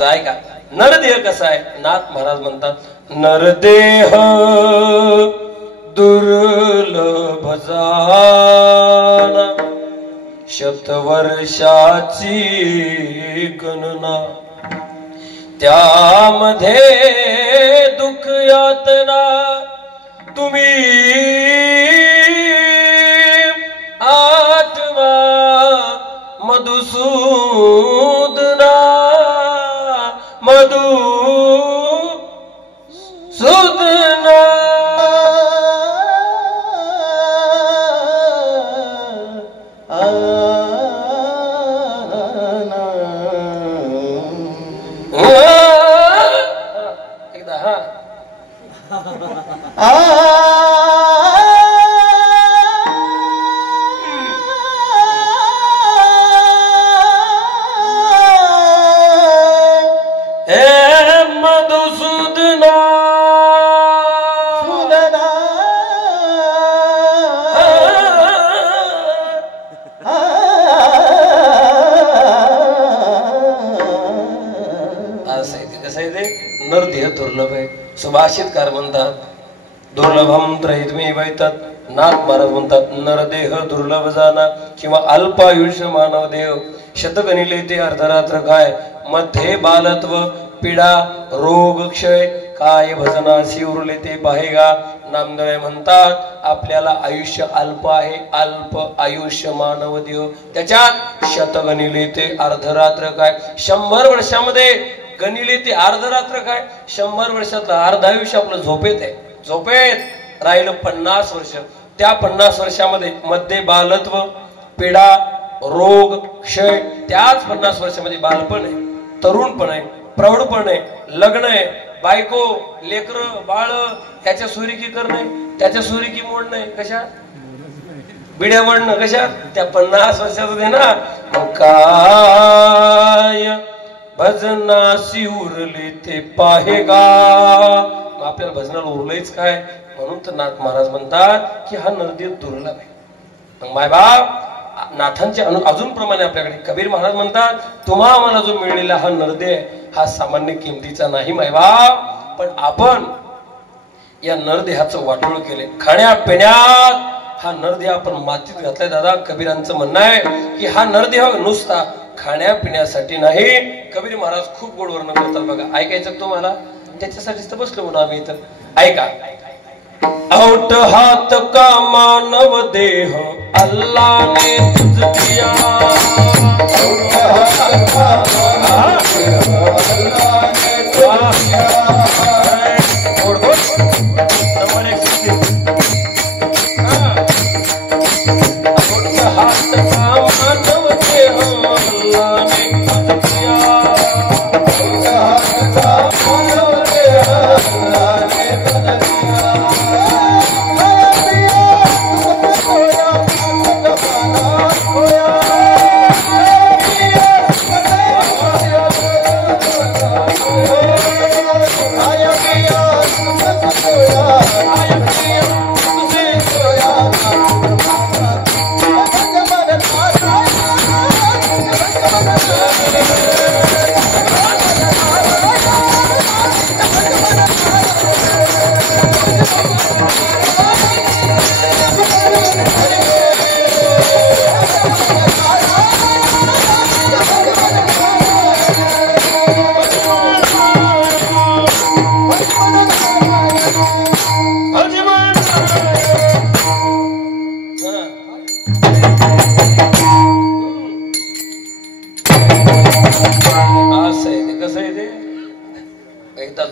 ऐका नरदेह कसा आहे. नाथ महाराज म्हणतात नरदेह दुर्लभ जाना शतवर्षाची गणना त्यामध्ये दुःख यातना तुम्ही आत्मा मधुसूदना मधुसूदना एकदा हा नरदेह दुर्लभ आहे. सुभाषितकार म्हणतात दुर्लभम त्रयित्मे वैतात. नाथ महाराज म्हणतात नरदेह दुर्लभ जाना किंवा अल्पायुष्य मानव देह शतगणिले ते अर्धरात्र काय मध्ये बालत्व पीडा रोग क्षय काय भजनासी उरले ते पाहेगा. नामदेव म्हणतात आपल्याला आयुष्य अल्प आहे. अल्प आयुष्य मानव देह त्याच्यात शतगणिले ते अर्धरात्र काय 100 वर्षामध्ये गणिले ते अर्धरात्र काय 100 वर्षातलं अर्ध आयुष्य आपलं झोपेत आहे. झोपेत राहिलं 50 वर्ष. त्या 50 वर्षामध्ये मध्ये बालत्व पीडा रोग क्षय त्याच 50 वर्षामध्ये बालपण आहे तरुणपण आहे प्रौढपण आहे लग्न आहे बायको लेकर बाळ त्याच्या सुरिकी करणे त्याच्या सुरिकी मोडणे कशा बिड्या मोडणं कशा त्या 50 वर्षाचं ना काय भजनासी उरले ते पाहेगा. आपल्याला भजनाला उरलेच काय म्हणून तर नाथ महाराज म्हणतात की हा नरदेह दुर्लभ आहे. मग मायबाप नाथांचे अजून प्रमाणे आपल्याकडे कबीर महाराज म्हणतात तुम्हा आम्हाला जो मिळलेला हा नरदेह हा सामान्य किमतीचा नाही मायबाप. पण आपण या नरदेहाचं वाटोळ केले खाण्यापिण्यात हा नरदेह आपण मातीत घातलाय. दादा कबीरांचं म्हणणं आहे की हा नरदेह नुसता खाण्यापिण्यासाठी नाही. कबीर महाराज खूप गोड वर्णन करतात बघा. ऐकायचं तुम्हाला त्याच्यासाठीच तर बसलो म्हणून आम्ही इथं. ऐका औट हात का मानव देह अल्लाने तुझ दिया औट हात का मानव देह अल्लाने तुझ दिया. गोड गोड नंबर 160 औट हात का मानव देह अल्लाने तुझ दिया औट हात का मानव देह अल्लाने तुझ दिया.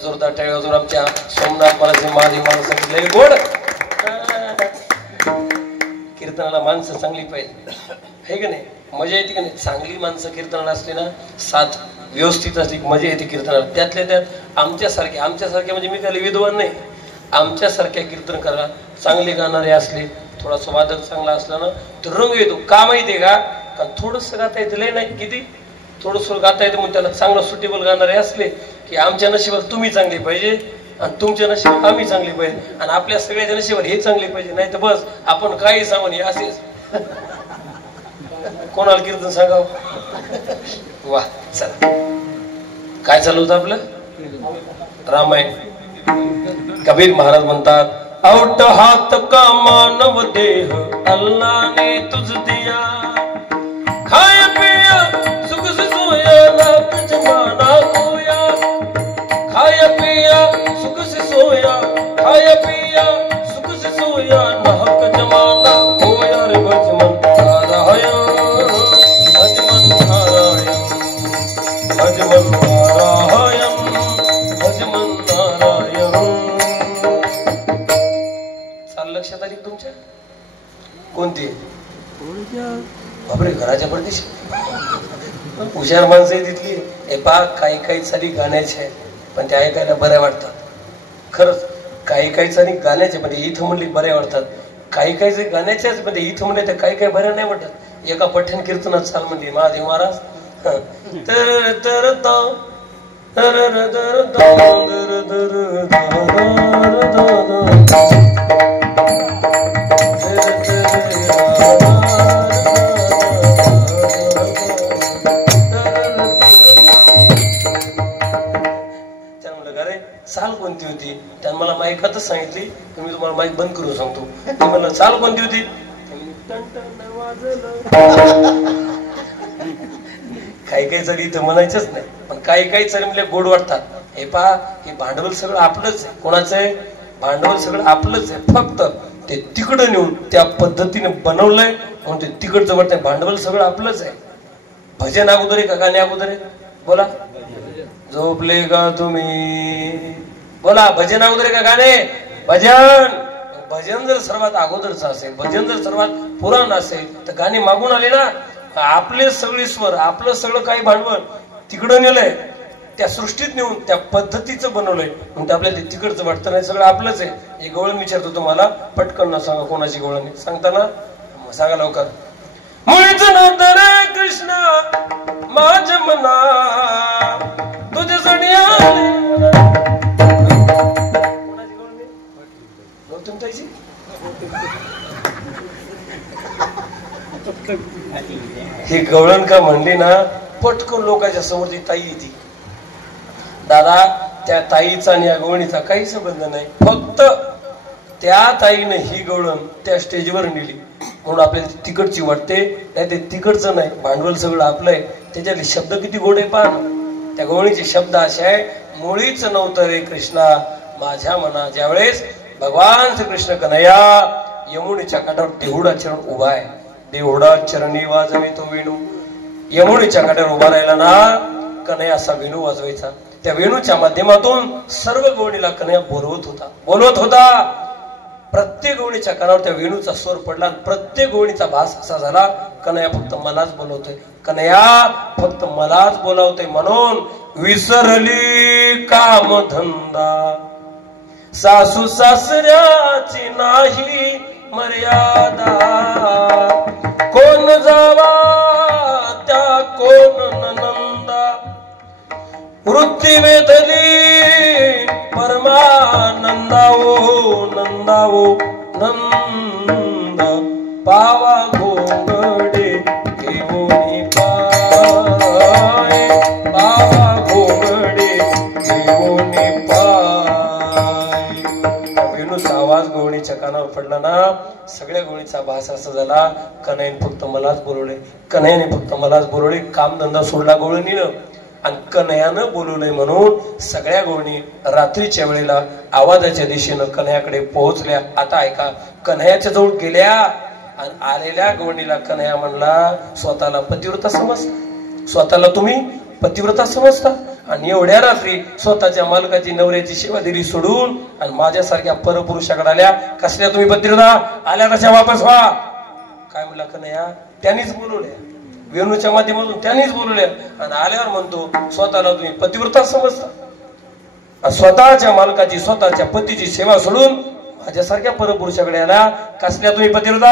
जोरदार टाळी वाजवून आमच्या सोमनाथ महाराज माझी माणसं लय गोड. कीर्तनाला माणसं चांगली पाहिजे हे की नाही मजा येते की नाही. चांगली माणसं कीर्तनाला असली ना साथ व्यवस्थित असली मजा येते कीर्तनाला. त्यातल्या त्यात आमच्यासारखे म्हणजे मी काही विद्वान नाही आमच्यासारख्या कीर्तन करा चांगले गाणारे असले थोडासा वादक चांगला असला ना तर रंग येतो. का माहितीये का थोडस गाता येतं लय नाही किती थोडस गाता येतं. मग त्याला चांगलं सुटेबल गाणारे असले की आमच्या नशिबात तुम्ही चांगली पाहिजे आणि तुमच्या नशिबात आम्ही चांगली पाहिजे आणि आपल्या सगळ्याच्या नशिबात हे चांगले पाहिजे. नाही तर बस आपण काही सांगून हे असेच कोणाला कीर्तन सांगावं. वा चला काय चालू होतं आपलं रामायण. कबीर महाराज म्हणतात औट हात का मानव देह अल्लाह ने तुझ दिया, खाय पिया सुख से सोया ना कुछ माना खोया, खाय पिया सुख से सोया, खाय पिया सुख से सोया नाहक जमाना खोया रे भजमन नारायण, भजमन नारायण, भजमन नारायण, भजमन नारायण. चाल लक्षात आली तुमच्या कोणती बापरे घराच्या परदेशी हुशार माणसं आहे तिथली. हे पा काही काही चाली गाण्याचे आहे पण ते ऐकायला बऱ्या वाटतात. खरंच काही काही चाली गाण्याचे म्हणजे इथं म्हणली बऱ्या वाटतात, काही काही जे गाण्याच्याच म्हणजे इथं म्हणले तर काही काही बऱ्या नाही वाटत. एका पठण कीर्तनात चाल म्हणली महादेव महाराज तर तर चाल कोणती होती त्यानं मला माईकातच सांगितली. मी तुम्हाला माईक बंद करून सांगतो. ते म्हणलं चाल कोणती होती, काही काही चढी इथं म्हणायचंच नाही पण काही काही चढी म्हणजे गोड वाटतात. हे पहा हे भांडवल सगळं आपलंच आहे. कोणाचं आहे भांडवल सगळं आपलंच आहे. फक्त ते तिकडं नेऊन त्या पद्धतीने बनवलंय म्हणून ते तिकडचं वाटतंय. भांडवल सगळं आपलंच आहे. भजन अगोदर आहे का गाणे अगोदर आहे बोला. झोपले का तुम्ही बोला. भजन अगोदर आहे का गाणे. भजन भजन जर सर्वात अगोदरच असेल, भजन जर सर्वात पुराण असेल तर गाणी मागून आले ना. आपले सगळे स्वर आपलं सगळं काही भांडवल तिकडं नेलंय, त्या सृष्टीत नेऊन त्या पद्धतीचं बनवलंय म्हणून आपल्याला ते तिकडचं वाटतं नाही. सगळं आपलंच आहे. हे गवळण विचारतो तुम्हाला पटकन ना सांगा कोणाची गवळण सांगताना सांगा लवकर. मुळीच नव्हतं रे कृष्णा माझ्या मना तुझ्यासाठी आले. कोणाची गवळण गौतम ताईची. ही गवळण का म्हणली ना पटकन लोकांच्या समोर ती ताई येते. दादा त्या ताईचा आणि या गवळणीचा काही संबंध नाही. फक्त त्या ताईने ही गवळण त्या स्टेजवर नेली म्हणून आपल्याला तिकडची वाटते. नाही ते तिकडचं नाही. भांडवल सगळं आपलं आहे. त्याच्यातले शब्द किती गोड आहे पहा. त्या गवळणीचे शब्द असे आहे मुळीच नव्हतं रे कृष्णा माझ्या मना. ज्यावेळेस भगवान श्रीकृष्ण कन्हैया यमुनेच्या काठावर देहुडा चरण उभा आहे. देहुडा चरणी वाजवे तो वेणू. यमुनेच्या काठावर उभा राहिला ना कन्हैया असा वेणू वाजवायचा. त्या वेणूच्या माध्यमातून सर्व गवळणीला कन्हैया बोलवत होता. प्रत्येक गवळणीच्या कानावर त्या वेणूचा स्वर पडला. प्रत्येक गवळणीचा भास असा झाला कन्हैया फक्त मलाच बोलवतोय, कन्हैया फक्त मलाच बोलावतोय. म्हणून विसरली काम धंदा सासू सासऱ्याची नाही मर्यादा. कोण जावा त्या कोण नंदा वृत्ती वेधली परमानंदावो नंदावो नंद पावा घोंगडे घेऊनी पाय. पावा घोंगडे घेऊनी पाय. वेणूचा आवाज गवळणीच्या कानावर पडला ना सगळ्या गवळणीचा भास असा झाला कन्हैयाने फक्त मलाच बोलवले, कन्हैयाने फक्त मलाच बोलवले. कामधंदा सोडला गवळणीनं आणि कन्हैयानं बोलवलंय म्हणून सगळ्या गवळणी रात्रीच्या वेळेला आवाजाच्या दिशेनं कन्हैयाकडे पोहोचल्या. आता ऐका कन्हैयाच्या जवळ गेल्या आणि आलेल्या गवळणीला कन्हैया म्हणला स्वतःला पतिव्रता समजता, स्वतःला तुम्ही पतिव्रता समजता आणि एवढ्या रात्री स्वतःच्या मालकाची नवऱ्याची सेवा दिली सोडून आणि माझ्यासारख्या परपुरुषाकडे आल्या. कसल्या तुम्ही पतिव्रता आल्या तशा वापस व्हा. काय म्हणला कन्हैया. त्यांनीच बोलवल्या वेणूच्या माध्यमातून त्यांनीच बोलवल्या आणि आल्यावर म्हणतो स्वतःला तुम्ही पतिव्रता समजता. स्वतःच्या मालकाची स्वतःच्या पतीची सेवा सोडून माझ्यासारख्या परपुरुषाकडे आल्या. कसल्या तुम्ही पतिव्रता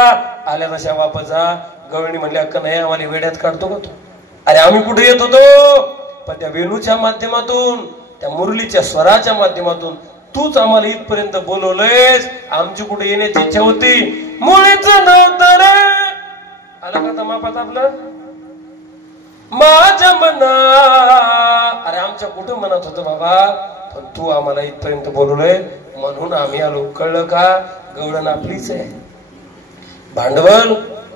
आल्या तशा वापस जा. गवळणी म्हणल्या कन्हैया आम्हाला वेड्यात काढतो का तू. अरे आम्ही कुठे येत होतो पण त्या वेणूच्या माध्यमातून त्या मुरलीच्या स्वराच्या माध्यमातून तूच आम्हाला इथपर्यंत बोलवलंयस. आमची कुठे येण्याची इच्छा होती मुळीच नव्हतं रे. आलं का आता मापात आपलं माझ्या मना. अरे आमच्या कुठं म्हणत होतं बाबा, पण तू आम्हाला इथपर्यंत बोलवलंय म्हणून आम्ही आलो. कळलं का? गवळण आपलीच आहे, भांडवल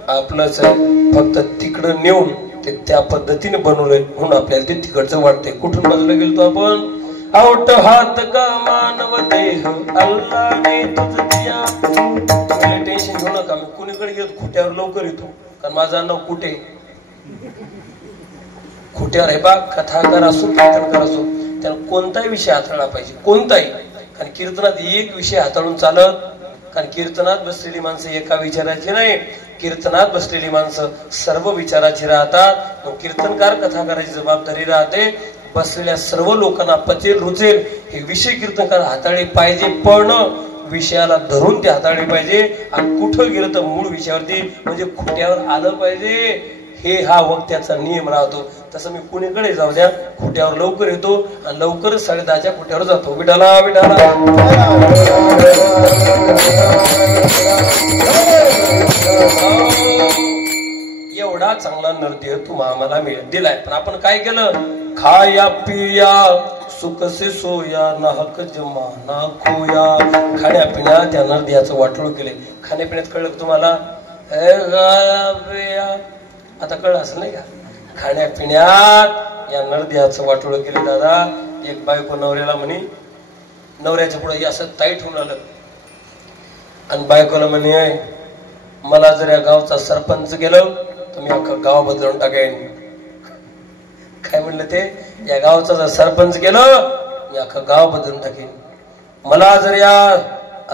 आपलंच आहे, फक्त तिकडं नेऊन ते त्या पद्धतीने बनवलंय म्हणून आपल्याला ते तिकडचं वाटतंय. कुठून बाजूला गेलतो आपण? आउट हात का मानव देह अल्लाने तुझ दिया. टेन्शन घेऊ नका, मी कुणीकडे गेलो खुट्यावर लवकर येतो, कारण माझं नाव कुठे खुट्यावर आहे बा. कथाकार असो कीर्तनकार असो, त्याला कोणताही विषय हाताळला पाहिजे, कोणताही. कारण कीर्तनात एक विषय हाताळून चालत, कारण कीर्तनात बसलेली माणसं एका विचाराची नाही, कीर्तनात बसलेली माणसं सर्व विचाराची राहतात. मग कीर्तनकार कथाकाराची जबाबदारी राहते बसलेल्या सर्व लोकांना पचेल रुचेल हे विषय कीर्तनकार हाताळले पाहिजे, पण विषयाला धरून ते हाताळले पाहिजे. आणि कुठं गेलं तर मूळ विषयावरती म्हणजे खुट्यावर आलं पाहिजे. हे हा वक्त्याचा नियम राहतो. तसं मी कुणीकडे जाऊ द्या, खुट्यावर लवकर येतो आणि लवकरच 10:30च्या खुट्यावर जातो. विठाला विठाला. एवढा चांगला नृत्य तुम्हा आम्हाला दिलाय, पण आपण काय केलं? खाया पिया सुख से सोया नाहक जमाना खोया. खाण्यापिण्यात त्या नृत्याचं वाटोळ केले. खाण्यापिण्यात कळलं तुम्हाला? आता कळलं असं नाही का? खाण्यापिण्यात या नरद्याचं वाटोळ केले. दादा, एक बायको नवऱ्याला म्हणे, नवऱ्याच्या पुढे असं ताईट होऊन आलं आणि बायकोला म्हणे, मला जर या गावचा सरपंच केलं तर मी अख्खं गाव बदलून टाकेन. काय म्हणलं ते? या गावचा जर सरपंच केलं मी अख्खं गाव बदलून टाकेन. मला जर या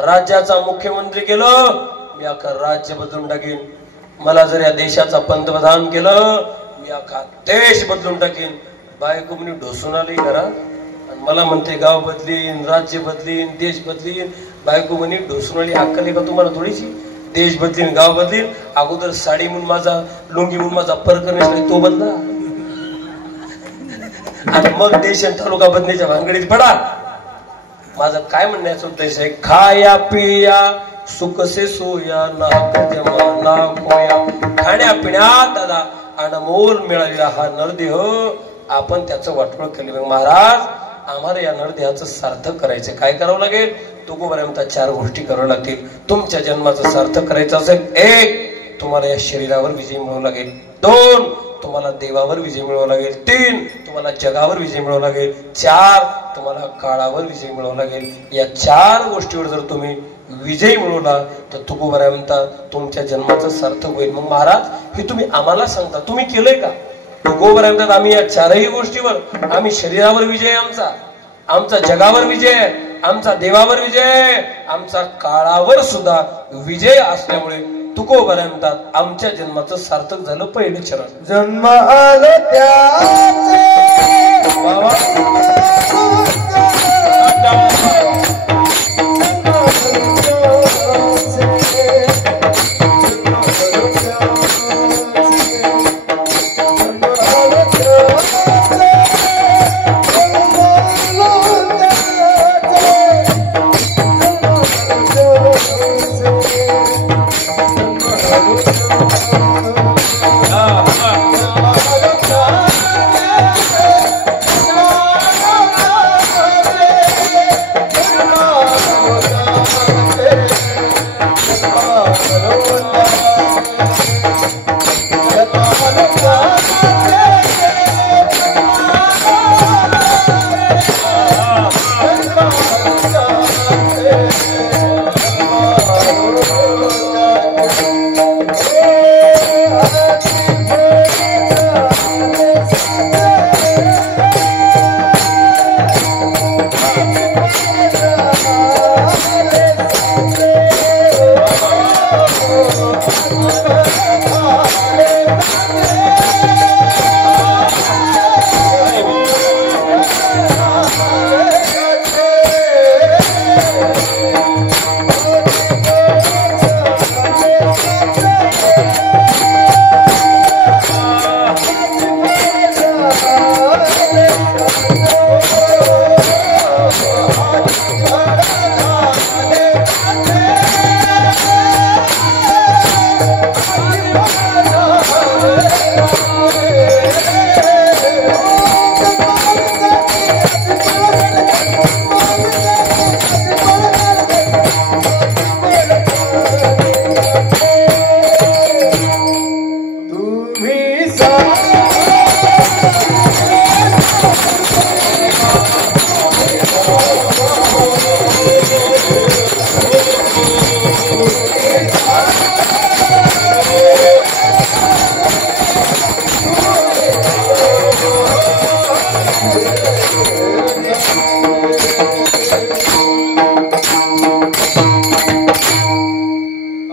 राज्याचा मुख्यमंत्री केलं मी अख्खं राज्य बदलून टाकेन. मला जर या देशाचा पंतप्रधान केलं मी अख्खा देश बदलून टाकेन. बायको म्हणे ढोसून आली घरात आणि मला म्हणते गाव बदलीन, राज्य बदलीन, देश बदलीन. बायको म्हणे ढोसून आली अक्कल आहे का तुम्हाला थोडीशी? देश बदलीन, गाव बदलीन. अगोदर साडी म्हणून माझा, लुंगी म्हणून माझा परकर नसला तो बदला आणि मग देश आणि तालुका बदलीच्या भानगडीत पडा. माझं काय म्हणण्याचा उद्देश आहे? खाया पिया सुख से सोया नाहक जमाना खोया. खाण्यापिण्यात दादा अनमोल मिळालेला हा नरदेह आपण त्याचं वाटोळ केले. महाराज, आम्हाला या नरदेहाचं सार्थक करायचं. काय करावं लागेल? तुकोबारायंत 4 गोष्टी कराव्या लागतील. तुमच्या जन्माचं सार्थक करायचं असेल, 1 तुम्हाला या शरीरावर विजय मिळवावा लागेल, 2 तुम्हाला देवावर विजय मिळवावा लागेल, 3 तुम्हाला जगावर विजय मिळवावा लागेल, 4 तुम्हाला काळावर विजय मिळवावा लागेल. या 4 गोष्टीवर जर तुम्ही विजय मिळवला तर तुकोबारायंत तुमच्या जन्माचं सार्थक होईल. मग महाराज, हे तुम्ही आम्हाला सांगता, तुम्ही केलंय का? तुकोबारायंत आम्ही या 4ही गोष्टीवर, आम्ही शरीरावर विजय आमचा, आमचा जगावर विजय, आमचा देवावर विजय, आमचा काळावर सुद्धा विजय असल्यामुळे तुकोबारायंत आमच्या जन्माचं सार्थक झालं. पहिलं चरण जन्म आलं त्याचे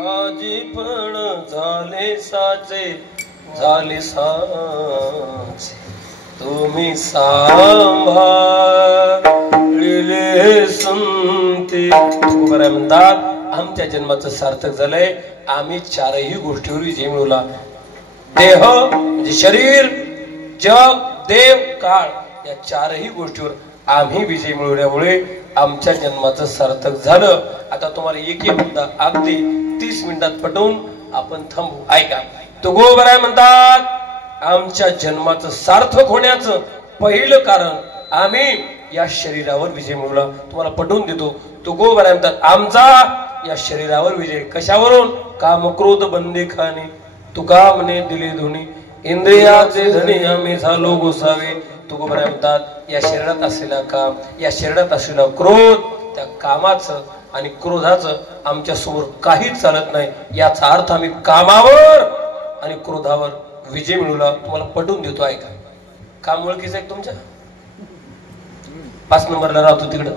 आजी पण झाले साचे झाले साचे तुम्ही सांभाळले सुनते. बरं म्हणतात आमच्या जन्माचं सार्थक झालंय. आम्ही चारही गोष्टीवर विजय मिळवला. देह म्हणजे शरीर, जग, देव, काळ या चारही गोष्टीवर आम्ही विजय मिळवल्यामुळे आमच्या जन्माचं सार्थक झालं. आता तुम्हाला एक एक मुद्दा अगदी 30 मिनिटात पटवून आपण थांबू. ऐका. तो गोबर आहे म्हणतात आमच्या जन्माचं सार्थक होण्याचं पहिलं कारण आम्ही या शरीरावर विजय मिळवला. तुम्हाला पटवून देतो. तो गोबर आहे म्हणतात आमचा या शरीरावर विजय कशावरून? काम क्रोध बंदी खाणे तुका म्हणे दिले धुनी इंद्रियाचे धनी आम्ही झालो गोसावे. तो गोबर आहे म्हणतात या शरीरात असलेला काम, या शरीरात असलेला क्रोध, त्या कामाचं आणि क्रोधाचं आमच्या समोर काहीच चालत नाही. याचा अर्थ आम्ही कामावर आणि क्रोधावर विजय मिळवला. तुम्हाला पटवून देतो. ऐका. काम ओळखीचं आहे तुमच्या? 5 नंबरला राहतो तिकडं.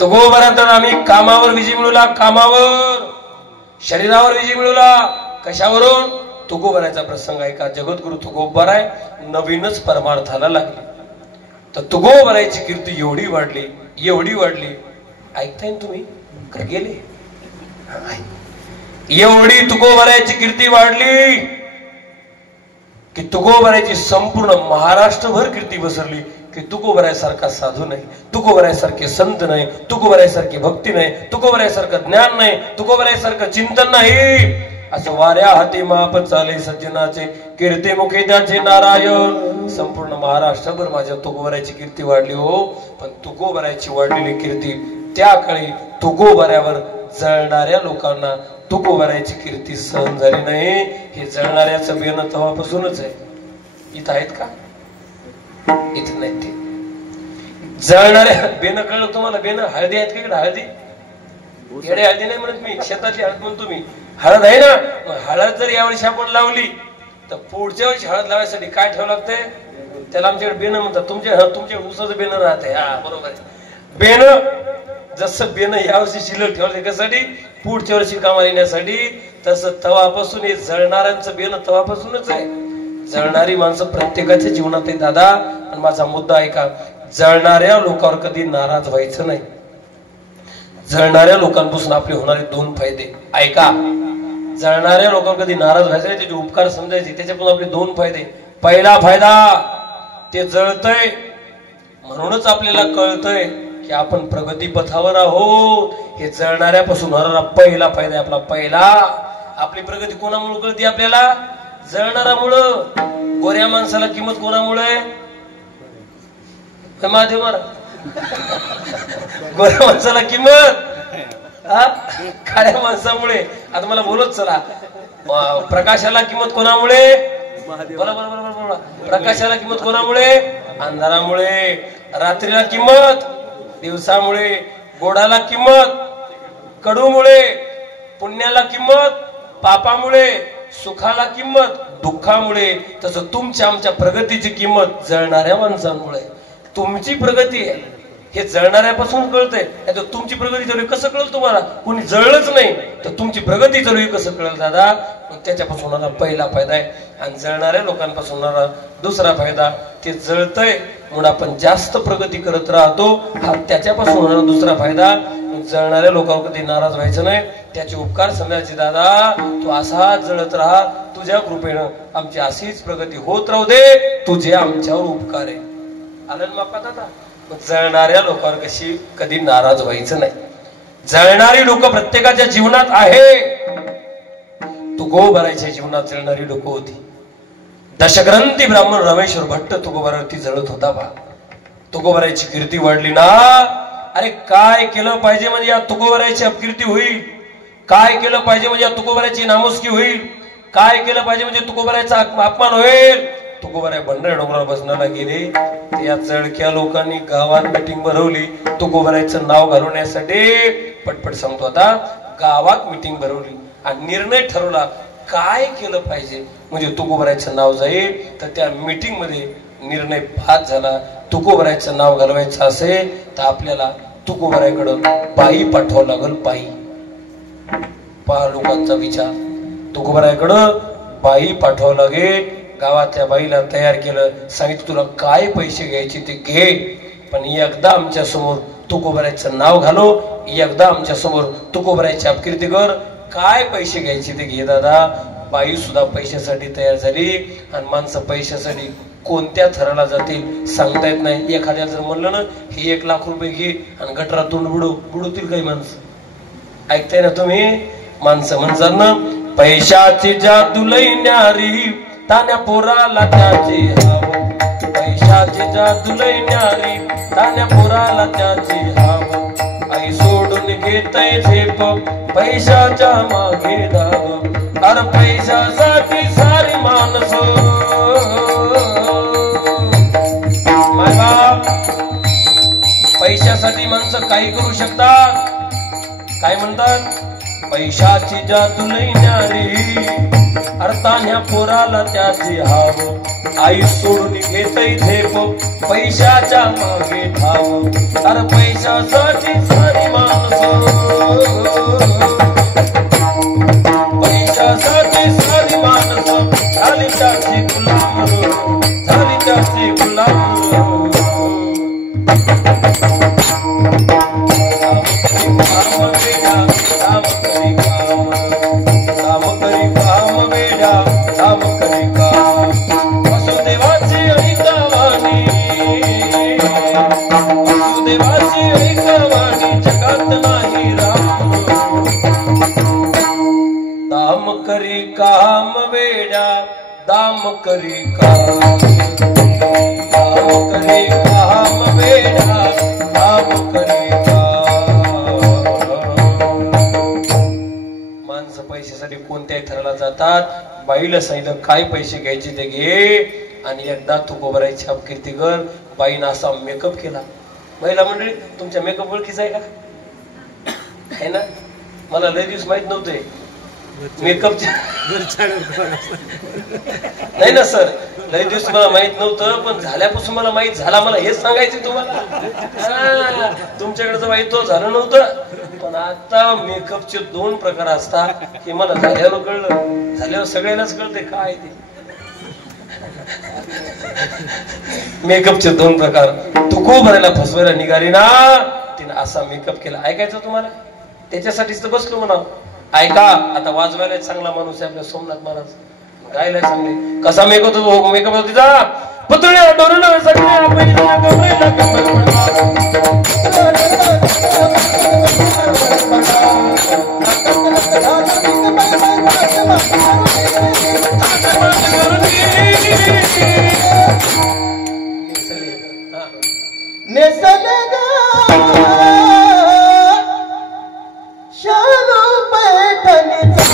तो गोबरांतर आम्ही कामावर विजय मिळवला. कामावर, शरीरावर विजय मिळवला. कशावरून? तुकोबरायचा प्रसंग आहे का? जगद्गुरु तुकोबराय नवीनच परमार्थाला लागले. तर तुकोबरायची कीर्ती एवढी वाढली, एवढी वाढली. ऐकताय ना तुम्ही? का गेले? एवढी तुकोबरायची कीर्ती वाढली की तुकोबरायची संपूर्ण महाराष्ट्रभर कीर्ती बसरली की तुकोबरायसारखा साधू नाही, तुकोबरायसारखे संत नाही, तुकोबरायसारखी भक्ती नाही, तुकोबरायसारखं ज्ञान नाही, तुकोबरायसारखं चिंतन नाही. असं वाऱ्या हाती माप चाले सज्जनाचे कीर्ती मुखे त्याचे नारायण. संपूर्ण महाराष्ट्रभर माझ्या तुकोबरायची कीर्ती वाढली हो. पण तुकोबरायची वाढलेली कीर्ती त्या काळी तुकोबऱ्यावर जळणाऱ्या लोकांना तुकोबरायची कीर्ती सहन झाली नाही. हे जळणाऱ्याचं बेन तेव्हापासूनच आहे. इथं आहेत का? इथं नाही. ते जळणाऱ्या बेन कळलं तुम्हाला? बेन हळदी आहेत का इकडे? हळदी येडे हळदी नाही म्हणत मी, शेताची हळद म्हणतो मी. हळद आहे ना. हळद जर यावर्षी आपण लावली तर पुढच्या वर्षी हळद लावायसाठी काय ठेवावं लागतंय? त्याला आमच्याकडे बेन म्हणतात. तुमच्या ऊसाचं बेन राहतंय. हा बरोबर आहे. बेन जसं बेन यावर्षी शिल्लक ठेवलं कशासाठी? पुढच्या वर्षी कामाला येण्यासाठी. तसं तवापासून हे जळणाऱ्यांचं बेन तवापासूनच आहे. जळणारी माणसं प्रत्येकाच्या जीवनात आहे दादा. आणि माझा मुद्दा ऐका. जळणाऱ्या लोकांवर कधी नाराज व्हायचं नाही. जळणाऱ्या लोकांपासून आपले होणारे 2 फायदे ऐका. जळणाऱ्या लोकांवर कधी नाराज व्हायचं नाही, त्याचे उपकार समजायचे. त्याच्यापासून आपले 2 फायदे. पहिला फायदा, ते जळतय म्हणूनच आपल्याला कळतंय की आपण प्रगती पथावर आहोत. हे जळणाऱ्यापासून होणारा पहिला फायदा आहे आपला. पहिला, आपली प्रगती कोणामुळे कळते आपल्याला? जळणाऱ्यामुळं. गोऱ्या माणसाला किंमत कोणामुळे? महादेव महाराज. गोऱ्या माणसाला किंमत काळ्या माणसामुळे. आता मला बोलत चला. प्रकाशाला किंमत कोणामुळे? बोला बोला बोला बोला. प्रकाशाला किंमत कोणामुळे? अंधारामुळे. रात्रीला किंमत दिवसामुळे. गोडाला किंमत कडूमुळे. पुण्याला किंमत पापामुळे. सुखाला किंमत दुःखामुळे. तसं तुमच्या आमच्या प्रगतीची किंमत जळणाऱ्या माणसांमुळे. तुमची प्रगती आहे हे जळणाऱ्यापासून कळतंय. तर तुमची प्रगती चालू आहे कसं कळलं तुम्हाला? कोणी जळलंच नाही तर तुमची प्रगती चालू आहे कसं कळलं दादा? त्याच्यापासून होणारा पहिला फायदा आहे. आणि जळणाऱ्या लोकांपासून होणारा दुसरा फायदा, ते जळतंय म्हणून आपण जास्त प्रगती करत राहतो. हा त्याच्यापासून होणारा दुसरा फायदा. जळणाऱ्या लोकांवर कधी नाराज व्हायचं नाही. त्याचे उपकार समजायचे. दादा तू असा जळत राहा, तुझ्या कृपेनं आमची अशीच प्रगती होत राहू दे. तुझे आमच्यावर उपकार आहे. आनंद मापा दादा. जळणाऱ्या लोकांवर कशी कधी नाराज व्हायचं नाही. जळणारी लोक प्रत्येकाच्या जीवनात आहे. तुकोबरायच्या जीवनात जळणारी लोक होती. दशग्रंथी ब्राह्मण रामेश्वर भट्ट तुकोबरावरती जळत होता बा. तुकोबरायची कीर्ती वाढली ना. अरे काय केलं पाहिजे म्हणजे या तुकोबरायची अपकीर्ती होईल? काय केलं पाहिजे म्हणजे या तुकोबरायची नामुष्की होईल? काय केलं पाहिजे म्हणजे तुकोबरायचा अपमान होईल? तुकोबराय भंडारा डोंगरावर बसण्याला गेले. या चळक्या लोकांनी गावात मीटिंग भरवली तुकोबरायचं नाव घालवण्यासाठी. पटपट सांगतो आता. गावात मीटिंग भरवली आणि निर्णय ठरवला काय केलं पाहिजे म्हणजे तुकोबरायचं नाव जाईल. तर त्या मीटिंग मध्ये निर्णय पास झाला, तुकोबरायचं नाव घालवायचं असेल तर आपल्याला तुकोबरायकडं बाई पाठवावं लागल. बाई पहा लोकांचा विचार, तुकोबरायकडं बाई पाठवावं लागेल. गावातल्या बाईला तयार केलं, सांगितलं तुला काय पैसे घ्यायचे ते घे, पण एकदा आमच्या समोर तुकोबरायचं नाव घालो, एकदा आमच्या समोर तुकोबरायची अपकीर्ती कर, काय पैसे घ्यायचे ते घे दादा. बाई सुद्धा पैशासाठी तयार झाली. आणि माणसं पैशासाठी कोणत्या थराला जातील सांगता येत नाही. एखाद्या जर म्हणलं ना हे 1 लाख रुपये घे आणि गटरातून बुडवतील काही माणसं. ऐकताय ना तुम्ही? माणसं म्हणतात ना पैशाची जादू लई न्यारी, तान्या पोराला त्याची हाव. पैशाची जादू लई न्यारी, तान्या पोराला त्याची हाव. आई सोडून घेतय झेप, पैशाच्या मागे धाव. अरे पैशासाठी सारी माणसं, पैशासाठी माणसं काही करू शकतात. काय म्हणतात? पैशाची जादू लई न्यारी, अर्थान्या पोराला त्याची हाव. आई सोडून घेतय झेप, पैशाच्या मागे धाव. अरे पैशासाठी सारी माणसं, पैशासाठी सारी माणसं झाली त्याची गुलाम, झाली त्याची गुलाम. दाम करी काम वेड्या, दाम करी काम, दाम करी काम वेड्या, दाम करी काम. माणसं पैशासाठी कोणत्याही थराला जातात. बाईला सांगितलं काय पैसे घ्यायचे ते घे आणि एकदा तुकोबरायची अपकीर्ती कर. बाईनं असा मेकअप केला. महिला मंडळी तुमच्या मेकअप ओळखीचा आहे का? आहे ना? मला लय दिवस माहित नव्हते मेकअपच्या. नाही ना सर, लय दिवस मला माहित नव्हतं, पण झाल्यापासून मला माहित झाला. मला हेच सांगायचं तुम्हाला. तुमच्याकडे माहित झालं नव्हतं, पण आता मेकअपचे 2 प्रकार असतात हे मला झाल्यावर कळलं. झाल्यावर सगळ्यांनाच कळते काय ते. मेकअपचे 2 प्रकार. तुकोबरायला फसवायला निघाली ना, तिने असा मेकअप केला. ऐकायचं तुम्हाला? त्याच्यासाठीच तर बसलो म्हणा. ऐका, आता वाजवायला चांगला माणूस आहे आपल्या सोमनाथ महाराज, गायला चांगले. कसा मेकअप होतो? मेकअप होतो तिचा पुतळ्या डोरून सगळ्या नेसले ग शालू पैठणीचा.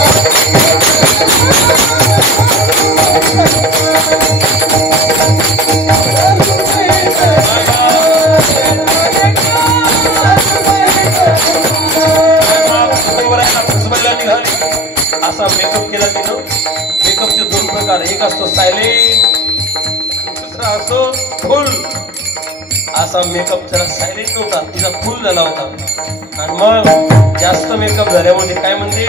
असा मेकअप केला तिनं. मेकअपचे 2 प्रकार. एक असतो सायलेंट, दुसरा असतो फुल. असा मेकअप त्याला सायलेंट नव्हता, तिचा फुल झाला होता. आणि मग जास्त मेकअप झाल्यामुळे काय म्हणते,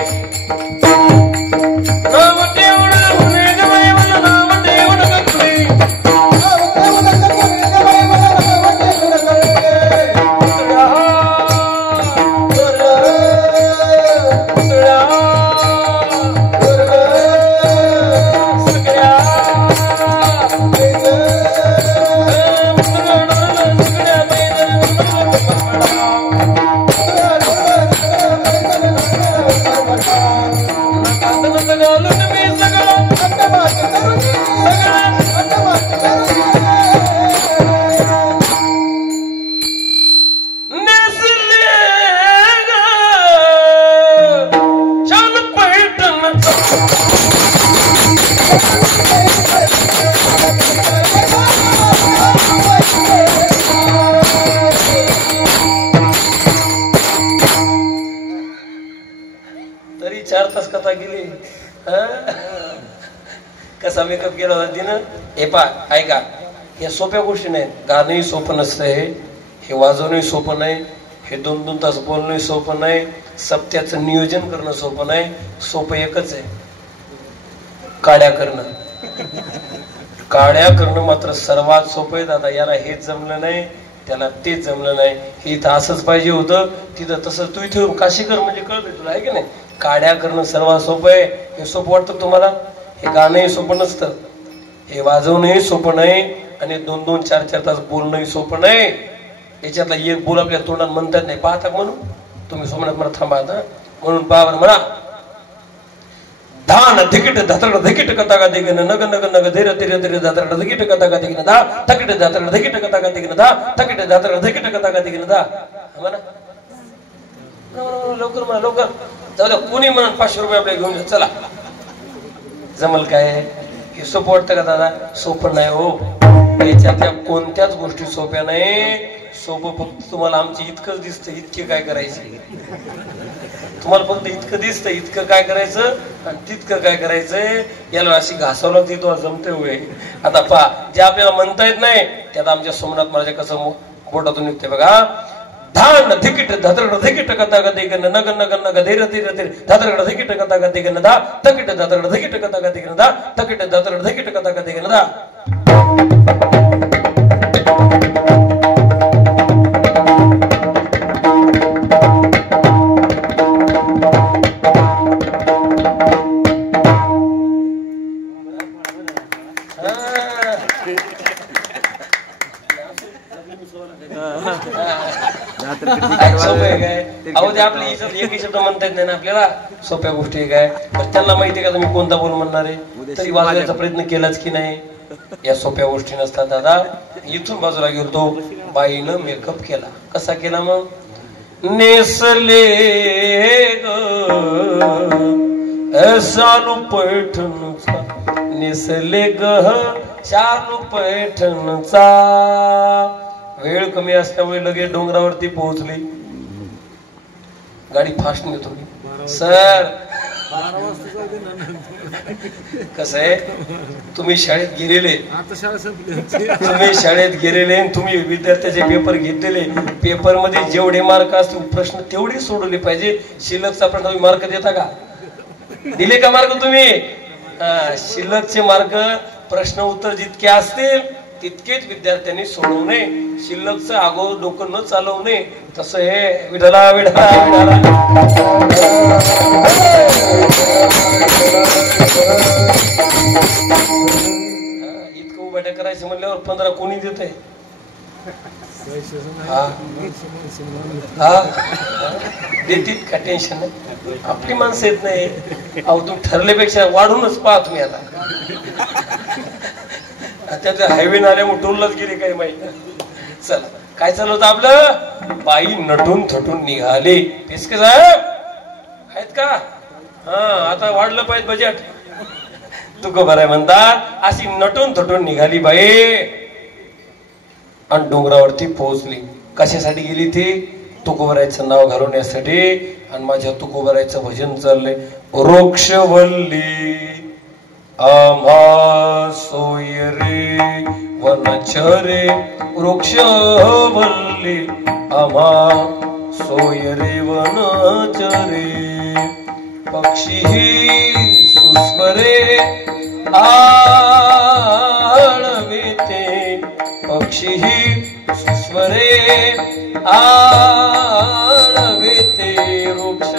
तरी 4 तास कथा गेली. कसा मेकअप केला होता तिनं हे पा. ऐका, या सोप्या गोष्टी नाहीत. गाणंही सोपं नसतं, हे वाजवणंही सोपं नाही, हे 2-2 तास बोलणंही सोपं नाही, सप्त्याचं नियोजन करणं सोपं नाही. सोपं एकच आहे, काड्या करणं. काड्या करणं मात्र सर्वात सोपं आहे. दादा याला हेच जमलं नाही, त्याला तेच जमलं नाही, हे इथं असंच पाहिजे होतं, तिथं तसं. तू इथे काशीकर म्हणजे कळतंय तुला, आहे की नाही? काड्या करणं सर्वात सोपं आहे. हे सोपं वाटतं तुम्हाला? हे गाणंही सोपं नसतं, हे वाजवणंही सोपं नाही, आणि 2-2, 4-4 तास बोलणंही सोपं नाही. याच्यातला एक बोल आपल्या तोंडात म्हणतात नाही. पाहता म्हणून तुम्ही सोमनाथ मला थांबा आता म्हणून पावर म्हणा. धान धिकिट धतरड धिकिट कथा का दिगन नग नग नग धीर धीर धीर धतरड धिकिट कथा का दिगन धा थकिट धतरड धिकिट कथा का दिगन धा थकिट धतरड धिकिट कथा का दिगन धा. म्हणा लवकर म्हणा, लवकर. जाऊ द्या, कोणी म्हणा 500 रुपये आपल्या घेऊन जा. चला, जमल काय? हे सोपं वाटतं का दादा? सोपं नाही हो. याच्यातल्या कोणत्याच गोष्टी सोप्या नाही. सोपं फक्त तुम्हाला आमची इतकंच दिसतं, इतके काय करायचे. तुम्हाला फक्त इतकं दिसतं, इतकं काय करायचं आणि तितकं काय करायचंय. याला अशी घासावं लागते, तो जमते होय. आता पहा, जे आपल्याला म्हणता येत नाही त्यात आमच्या सोमनाथ महाराज कसं बोटातून निघते बघा. धान धिकिट धतरड धिकिट कथा गती गण नग नग नग धीर धीर धीर धतरड धिकिट कथा गती गण धा थकिट धतरड धिकिट कथा गती गण धा थकिट धतरड धिकिट कथा गती गण धा. आपली एकही शब्द म्हणता येत नाही ना आपल्याला. सोप्या गोष्टी काय त्यांना माहिती आहे का तुम्ही कोणता बोल म्हणणार आहे, तरी वाजवायचा प्रयत्न केलाच की नाही. या सोप्या गोष्टी नसतात दादा. इथून बाजूला गेलो, बाईनं मेकअप केला. कसा केला मग? नेसले शालू पैठणचा, नेसले गह शालू पैठणचा. वेळ कमी असल्यामुळे लगेच डोंगरावरती पोहोचली. गाडी फास्ट नेत होती. सर कसं आहे, तुम्ही शाळेत गेलेले, तुम्ही शाळेत गेलेले, तुम्ही विद्यार्थ्याचे पेपर घेतलेले, पेपर मध्ये जेवढे मार्क असतील प्रश्न तेवढे सोडवले पाहिजे. शिल्लकचा प्रश्न तुम्ही मार्क देता का? दिले का मार्क तुम्ही? शिल्लकचे मार्क प्रश्न उत्तर जितके असतील तितकेच विद्यार्थ्यांनी सोडवणे. शिल्लकचं आगो डोकं न चालवणे. तसं हे विठला विठला विठला इतकं उभ्या करायचं म्हणल्यावर 15 कोणी देतंय? देतील का? टेन्शन नाही, आपली माणसं येत नाही. अहो तुम्ही ठरल्यापेक्षा वाढूनच पहा तुम्ही. आता त्याच्या हायवे आल्यामुळे टोललाच गेले काही माहिती. चला, काय चालू होतं आपलं? बाई नटून थटून निघाले. पेसके साहेब आहेत का? आता वाढलं पाहिजे बजेट. तू बरं म्हणतात. अशी नटून थटून निघाली बाई आणि डोंगरावरती पोहोचली. कशासाठी गेली ती? तुकोबरायचं नाव घालवण्यासाठी. आणि माझ्या तुकोबरायचं भजन चाललंय. वृक्षवल्ली आम्हा सोय रे वनचरे, वृक्षवल्ली आम्हा सोय रे वनचरे. पक्षी सुस्वरे आळविते, पक्षी सुस्वरे आळविते. वृक्ष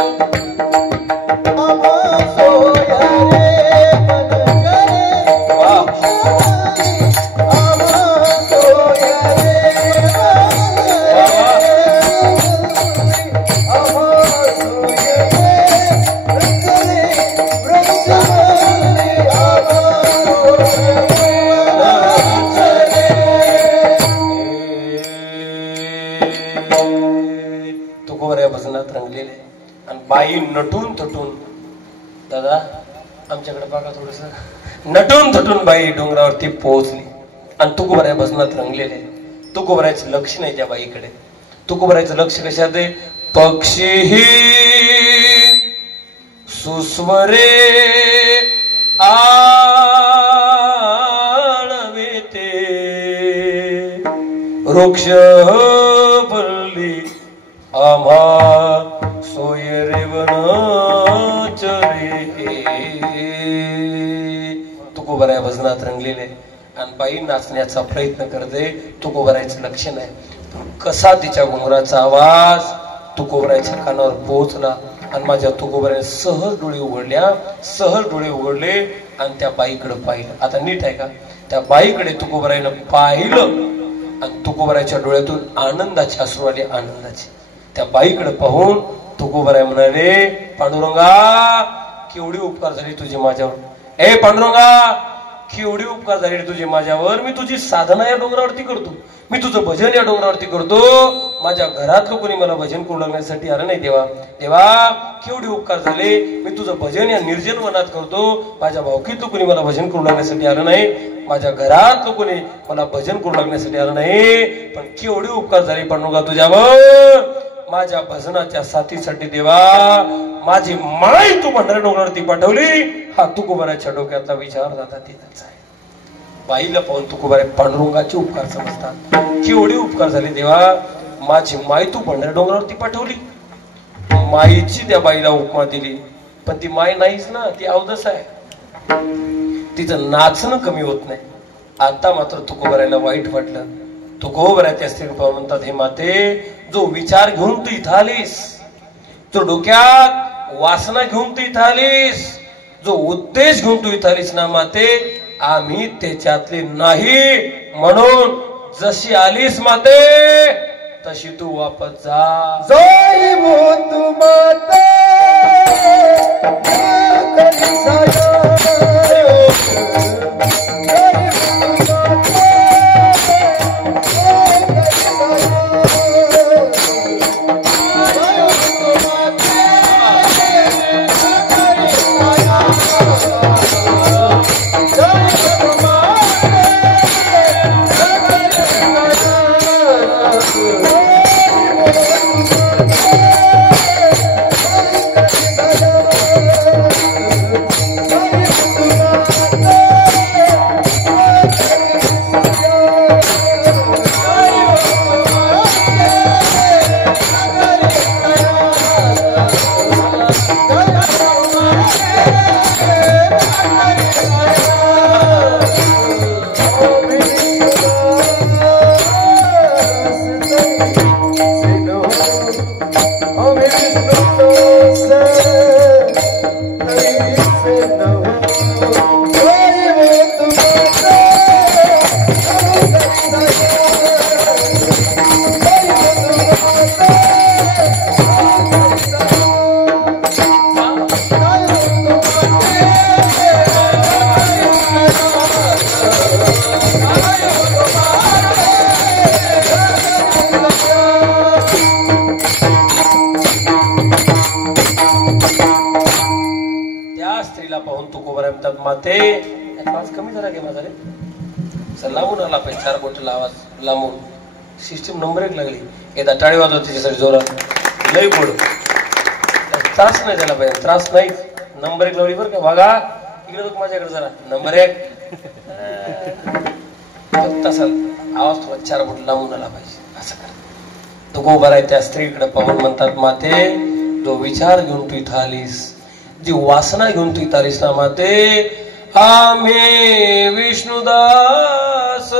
बाई नटून थटून. दादा आमच्याकडे बघा थोडस. नटून थटून बाई डोंगरावरती पोहोचली आणि तुकोबराया भजनात रंगलेले. तुकोबरायचं लक्ष नाही त्या बाईकडे. तुकोबरायचं लक्ष कशात आहे? पक्षी सुस्वरे आळविते, वृक्ष फुलली आम्हा सोय रेवनाचरे. तुकोबराय भजनात रंगलेले आणि बाई नाचण्याचा प्रयत्न करते. तुकोबरायचं लक्षण आहे. कसा तिच्या घुंगराचा आवाज तुकोबरायच्या कानावर पोहोचला आणि माझ्या तुकोबराने सहज डोळे उघडले आणि त्या बाईकडे पाहिलं. आता नीट आहे का? त्या बाईकडे तुकोबरायनं पाहिलं आणि तुकोबरायच्या डोळ्यातून आनंदाचे अश्रू आले. आनंदाचे. त्या बाईकडे पाहून तुकोबराय म्हणाले, पांडुरंगा केवढी उपकार झाली तुझी माझ्यावर. ए पांडुरंगा केवढी उपकार झाली तुझी माझ्यावर. मी तुझी साधना या डोंगरावरती करतो. मी तुझं भजन या डोंगरावरती करतो. माझ्या घरातलं कोणी मला भजन करू लागण्यासाठी आलं नाही. देवा देवा केवढे उपकार झाले. मी तुझं भजन या निर्जन वनात करतो. माझ्या भावकीतलं कोणी मला भजन करू लागण्यासाठी आलं नाही. माझ्या घरातलं कोणी मला भजन करू लागण्यासाठी आलं नाही. पण केवढे उपकार झाले पांडुरंगा तुझ्यावर. माझ्या भजनाच्या साथीसाठी देवा माझी माय तू भंडारा डोंगरावरती पाठवली. हा तुकोबरायच्या डोक्यातला विचार जाता तिथंच आहे. बाईला पाहून तुकोबराय पांडुरंगाचे उपकार समजतात. केवढे उपकार झाले देवा. माझी माय तू भंडारा डोंगरावरती पाठवली. माईची त्या बाईला उपमा दिली. पण ती माय नाहीच ना. ती अवदस आहे. तिचं नाचणं कमी होत नाही. आता मात्र तुकोबरायला वाईट वाटलं. तुकोबराय त्या स्त्री पाहून म्हणतात, हे माते जो विचार घेऊन तू इथं आलीस, जो डोक्यात वासना घेऊन तू इथं आलीस, जो उद्देश घेऊन तू इथं आलीस ना माते, आम्ही त्याच्यातले नाही. म्हणून जशी आलीस माते तशी तू वापस जा. जय तू माते माते आवाज कमी जरा घे माझा रे. सर लांबून आला पाहिजे. 4 बोटल आवाज लांबून. सिस्टीम नंबर 1 लागली. एकदा टाळी वाजव त्याच्यासाठी जोरात. लई बोल. त्रास नाही झाला पाहिजे. त्रास नाही. नंबर 1 लावली बरं का. वागा इकडे बघ माझ्याकडे जरा. नंबर 1 तसा आवाज थोडा 4 बोटल लांबून आला पाहिजे. असं कर. तुकोबराय त्या स्त्रीकडे पाहून म्हणतात, माते जो विचार घेऊन तू इथं आलीस, जी वासना घेऊन तू इथं आलीस ना माते, आम्ही विष्णुदास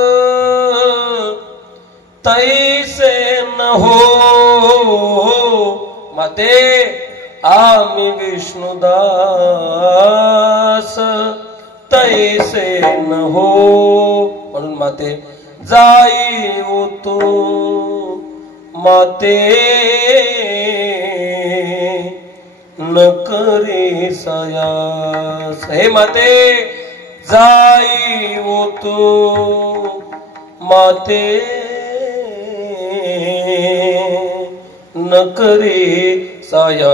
तैसे न हो. माते आम्ही विष्णुदास तैसे न हो. म्हणून माते जाई तू माते न करे सयास. हे माते जाई तू माते न करे सयास.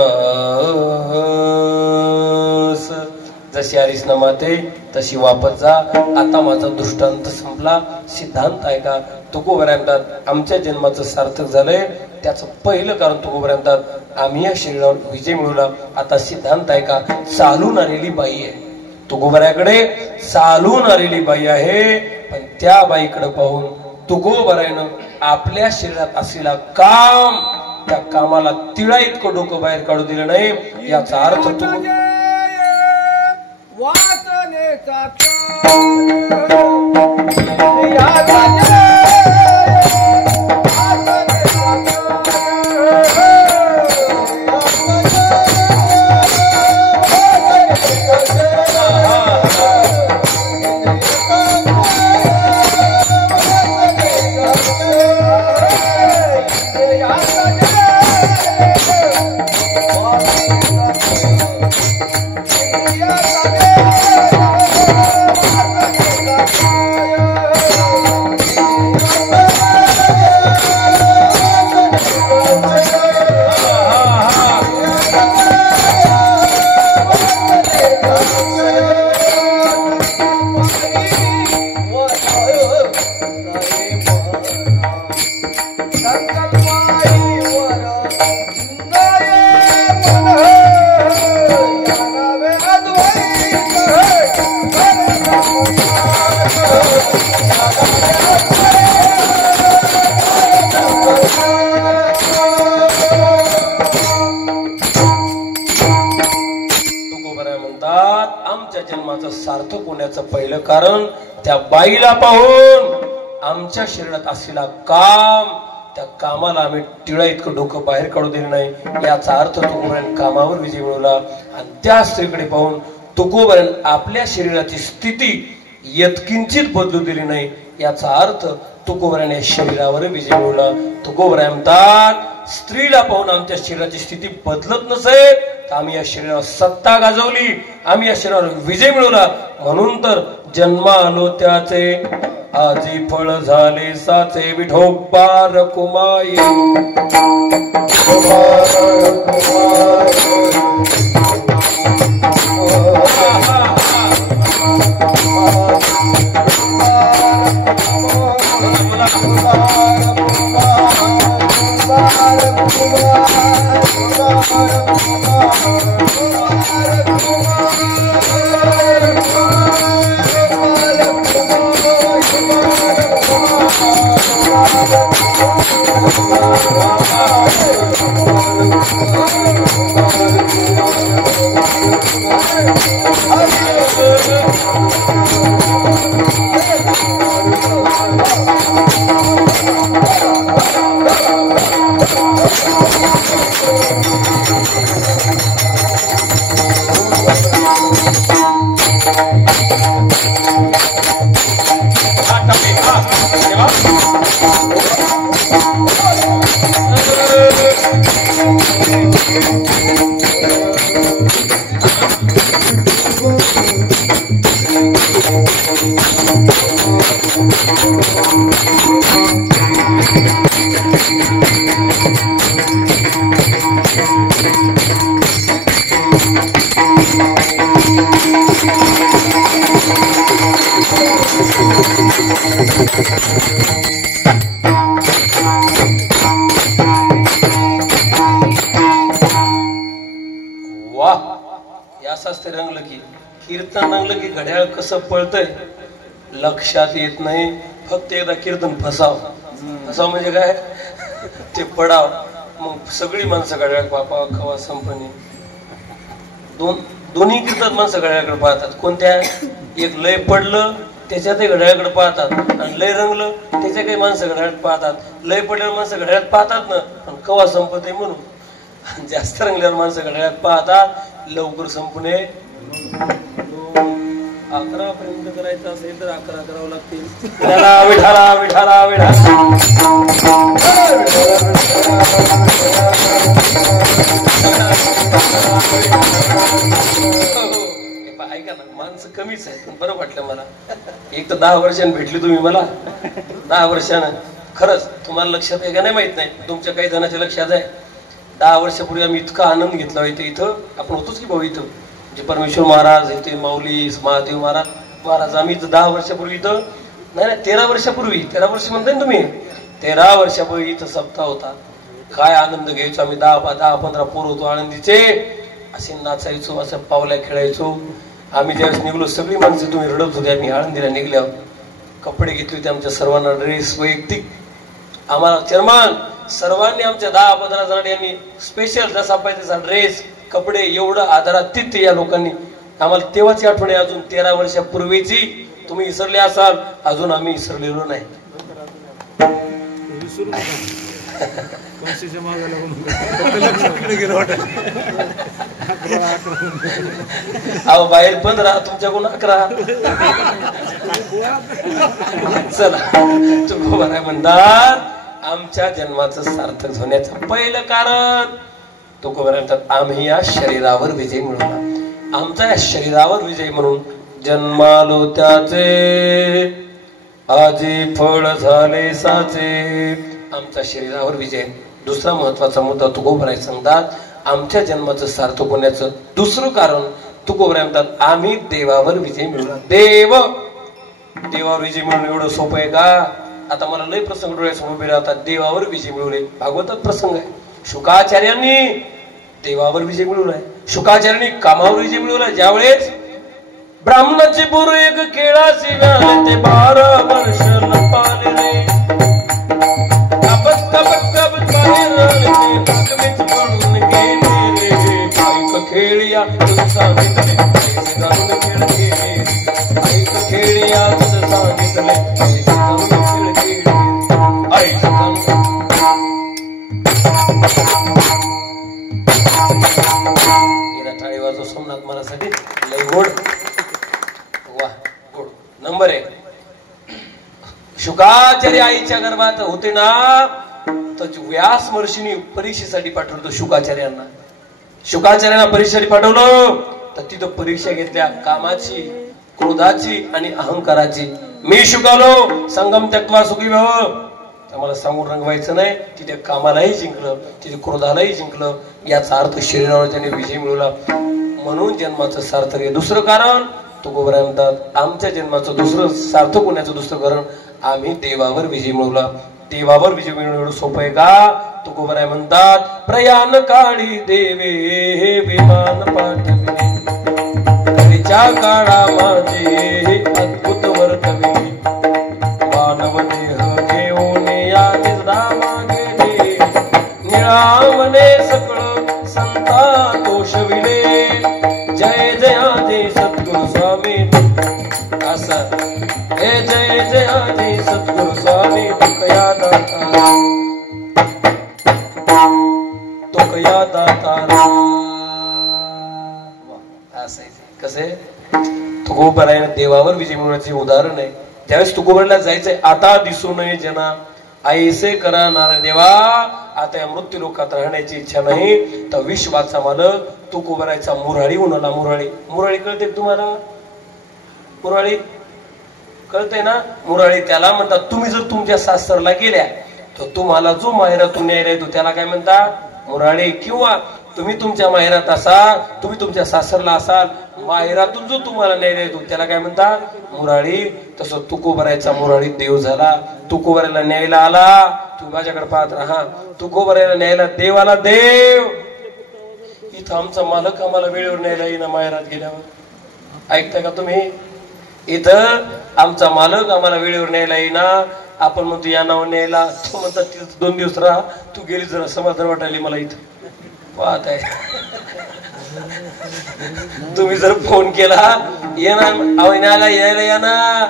जशी आलीस ना माते तशी वापस जा. आता माझा दृष्टांत संपला. सिद्धांत आहे का? तुकोबराय म्हणतात आमच्या जन्माचं सार्थक झालंय. त्याचं पहिलं कारण तुकोबराय म्हणतात आम्ही या शरीरावर विजय मिळवला. आता सिद्धांत आहे का? चालून आलेली बाई आहे. तुकोबरायाकडे चालून आलेली बाई आहे. पण त्या बाईकडे पाहून तुकोबरायनं आपल्या शरीरात असलेला काम त्या कामाला तिळा इतकं डोकं बाहेर काढू दिलं नाही याचा अर्थ सार्थक होण्याचं पहिलं कारण त्या बाईला पाहून आमच्या शरीरात असलेला काम त्या कामाला आम्ही टिळा इतकं डोकं बाहेर काढू दिलं नाही याचा अर्थ तुकोबारायण कामावर विजय मिळवला आणि त्या स्त्रीकडे पाहून तुकोबारायण आपल्या शरीराची स्थिती यत्किंचित बदलू दिली नाही याचा अर्थ तुकोबारायण या शरीरावर विजय मिळवला. तुकोबारायण म्हणतात स्त्रीला पाहून आमच्या शरीराची स्थिती बदलत नसेल तर आम्ही या शरीरावर सत्ता गाजवली, आम्ही या शरीरावर विजय मिळवला. म्हणून तर जन्मालो त्याचे आजी फळ झाले साचे विठोबा रकुमाई रंगलं की कीर्तन रंगलं की घड्याळ कसं पळतय लक्षात येत नाही. फक्त एकदा कीर्तन फसाव म्हणजे काय ते पडाव मग सगळी माणसं घड्याळ पापा खवा संपणी दोन्ही कीर्तन माणसं घड्याळकडे पाहतात. कोणत्या एक लय पडलं त्याच्यातही घड्याळकडे पाहतात आणि लय रंगलं त्याच्या काही माणसं घड्याळात पाहतात. लय पडल्यावर माणसं घड्याळात पाहतात ना पण कवा संपत आहे म्हणून. जास्त रंगल्यावर माणसं घड्याळात पाहतात लवकर संपणे 11 पर्यंत करायचं असेल तर 11 करावं लागतील. विठाला विठाला विठाला विठाला ऐका ना माणसं कमीच आहे पण बरं वाटलं मला. एक तर 10 वर्षांनी भेटली तुम्ही मला 10 वर्षानं खरंच तुम्हाला लक्षात आहे का नाही माहित नाही तुमच्या काही जणांच्या लक्षात आहे. 10 वर्षापूर्वी आम्ही इतका आनंद घेतला होता इथं आपण होतोच की भाऊ इथं म्हणजे परमेश्वर महाराज इथे माऊली महादेव महाराज आम्ही इथं 10 वर्षापूर्वी इथं नाही 13 वर्षापूर्वी 13 वर्ष म्हणताय ना तुम्ही 13 वर्षापूर्वी इथं सप्ताह होता. काय आनंद घ्यायचो आम्ही 10-15 पोर होतो आनंदीचे असे नाचायचो असं पावल्या खेळायचो. आम्ही ज्यावेळेस निघलो सगळी माणसं तुम्ही रडत होते. आम्ही आळंदीला निघल्यावर कपडे घेतले होते आमच्या सर्वांना ड्रेस वैयक्तिक आम्हाला चेअरमन सर्वांनी आमच्या 10-15 जणांनी स्पेशल जसा पाहिजे तसा ड्रेस कपडे एवढं आदरातिथ्य या लोकांनी आम्हाला तेव्हाची आठवण आहे. अजून 13 वर्षापूर्वीची तुम्ही विसरले असाल, अजून आम्ही विसरलेलो नाही. अहो बाहेर 15 तुमच्याकडून 11. चला तुकोबा राय म्हणतात आमच्या जन्माचं सार्थक होण्याचं पहिलं कारण तुकोबा राय म्हणतात आम्ही या शरीरावर विजय मिळवला. आमचा या शरीरावर विजय म्हणून जन्मालो त्याचे आजी फळ झाले साचे. आमचा शरीरावर विजय. दुसरा महत्वाचा मुद्दा तुकोबा राय सांगतात आमच्या जन्माचं सार्थक होण्याचं दुसरं कारण तुकोबा राय म्हणतात आम्ही देवावर विजय मिळवला. देवावर विजय मिळवणं एवढं सोपं आहे का? आता मला लय प्रसंग डोळ्यासमोर उभे राहतात. देवावर विजय मिळवले भागवतात प्रसंग आहे. शुकाचार्यांनी देवावर विजय मिळवलाय. शुकाचार्यांनी कामावर विजय मिळवलाय. ज्यावेळेस ब्राह्मणाची पोर एक केळाची व्याले ते 12 वर्ष लपाले रे कापत कापत कापत बाहेर आले ते म्हणून गेले रे ऐक खेळिया तुझं सांगितले पैसे घालून खेळ खेळे ऐक खेळिया तुझं सांगितले पैसे घालून खेळ खेळे ऐक येला टाळी वाजव सोमनाथ महाराजसाठी लय गोड. वा गोड. नंबर 1 शुकाचार्य आईच्या गर्भात होते ना तर व्यास महर्षींनी परीक्षेसाठी पाठवलं शुकाचार्यांना. शुकाचार्यांना परीक्षेसाठी पाठवलं तर तिथं परीक्षा घेतल्या कामाची, क्रोधाची आणि अहंकाराची. मी शुकालो संगम त्यक्त्वा सुखी भव. आम्हाला सांगून रंगवायचं नाही. तिथे कामालाही जिंकलं, तिथे क्रोधालाही जिंकलं. याचा अर्थ शरीरावर त्याने विजय मिळवला म्हणून जन्माचं सार्थक आहे. दुसरं कारण तुकोबा राय म्हणतात आमच्या जन्माचं दुसरं सार्थक होण्याचं दुसरं कारण आम्ही देवावर विजय मिळवला. देवावर विजय मिळवणं एवढं सोपं आहे का? तुकोबा राय म्हणतात प्रयाण काळी देवे विमान पाठविले कळीच्या काळा माझे अद्भुत वर्तविले मानव देह घेऊन या निर्धामा गेले निळावणे सकळ संता तोषविले जय जयाजी सद्गुरु स्वामी असं हे जय जयाजी सद्गुरु स्वामी तुकया दाता तुकया दाता. असं कसे तुकोबा राय देवावर विजय मिळवण्याचे उदाहरण आहे. त्यावेळेस तुकोबाला जायचंय. आता दिसू नये जना ऐसे करा नारायण देवा. आता या मृत्यू लोकात राहण्याची इच्छा नाही तर विश्वाचा मालक तुकोबा रायचा मुराळी उन्हाला. मुराळी कळते तुम्हाला? मुराळी कळते ना? मुराळी त्याला म्हणतात. तुम्ही जर तुमच्या सासरला गेल्या तर तुम्हाला जो माहेरातून न्यायला येतो त्याला काय म्हणतात? मुराळी. किंवा तुम्ही तुमच्या माहेरात असाल, तुम्ही तुमच्या सासरला असाल, माहेरातून जो तुम्हाला न्यायला येतो त्याला काय म्हणतात? मुराळी. तसं तुकोबा रायचा मुराळी देव झाला. तुकोबा रायला न्यायला आला. तुम्ही माझ्याकडे पाहत राहा. तुकोबा रायला न्यायला देव आला. देव इथं आमचा मालक आम्हाला वेळेवर न्यायला येईना माहेरात गेल्यावर. ऐकताय का तुम्ही? इथं आमचा मालक आम्हाला वेळेवर न्यायला येईना. आपण म्हणतो या नाव न्यायला. तो म्हणतात तिथं 2 दिवस राहा. तू गेली जरा समाधान वाटायला मला इथं. पाहत आहे तुम्ही जर फोन केला येणार यायला या ना.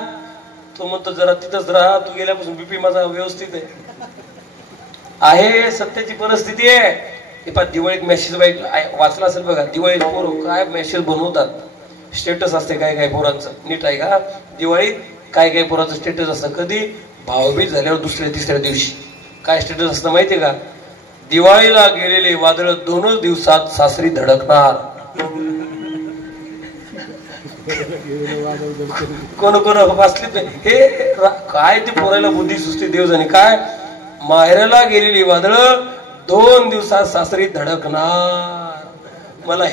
तो म्हणतो जरा तिथंच राहा. तू गेल्यापासून बीपी माझा व्यवस्थित आहे. सत्याची परिस्थिती आहे. हे पा दिवाळीत मेसेज वाचला असेल बघा. दिवाळीत पोर काय मेसेज बनवतात. स्टेटस असते काय काय पोरांचं. नीट आहे का? दिवाळीत काय काय पोरांचं स्टेटस असतं. कधी भाऊबीज झाल्यावर दुसऱ्या तिसऱ्या दिवशी काय स्टेटस असतं माहितीये का? दिवाळीला गेलेले वादळ 2 दिवसात सासरी धडकणार. कोण कोण वाचले हे काय ते पोरायला बुद्धी सुस्ती देव जाणे. काय माहेराला गेलेली वादळ 2 दिवसात सासरी धडकणार. मला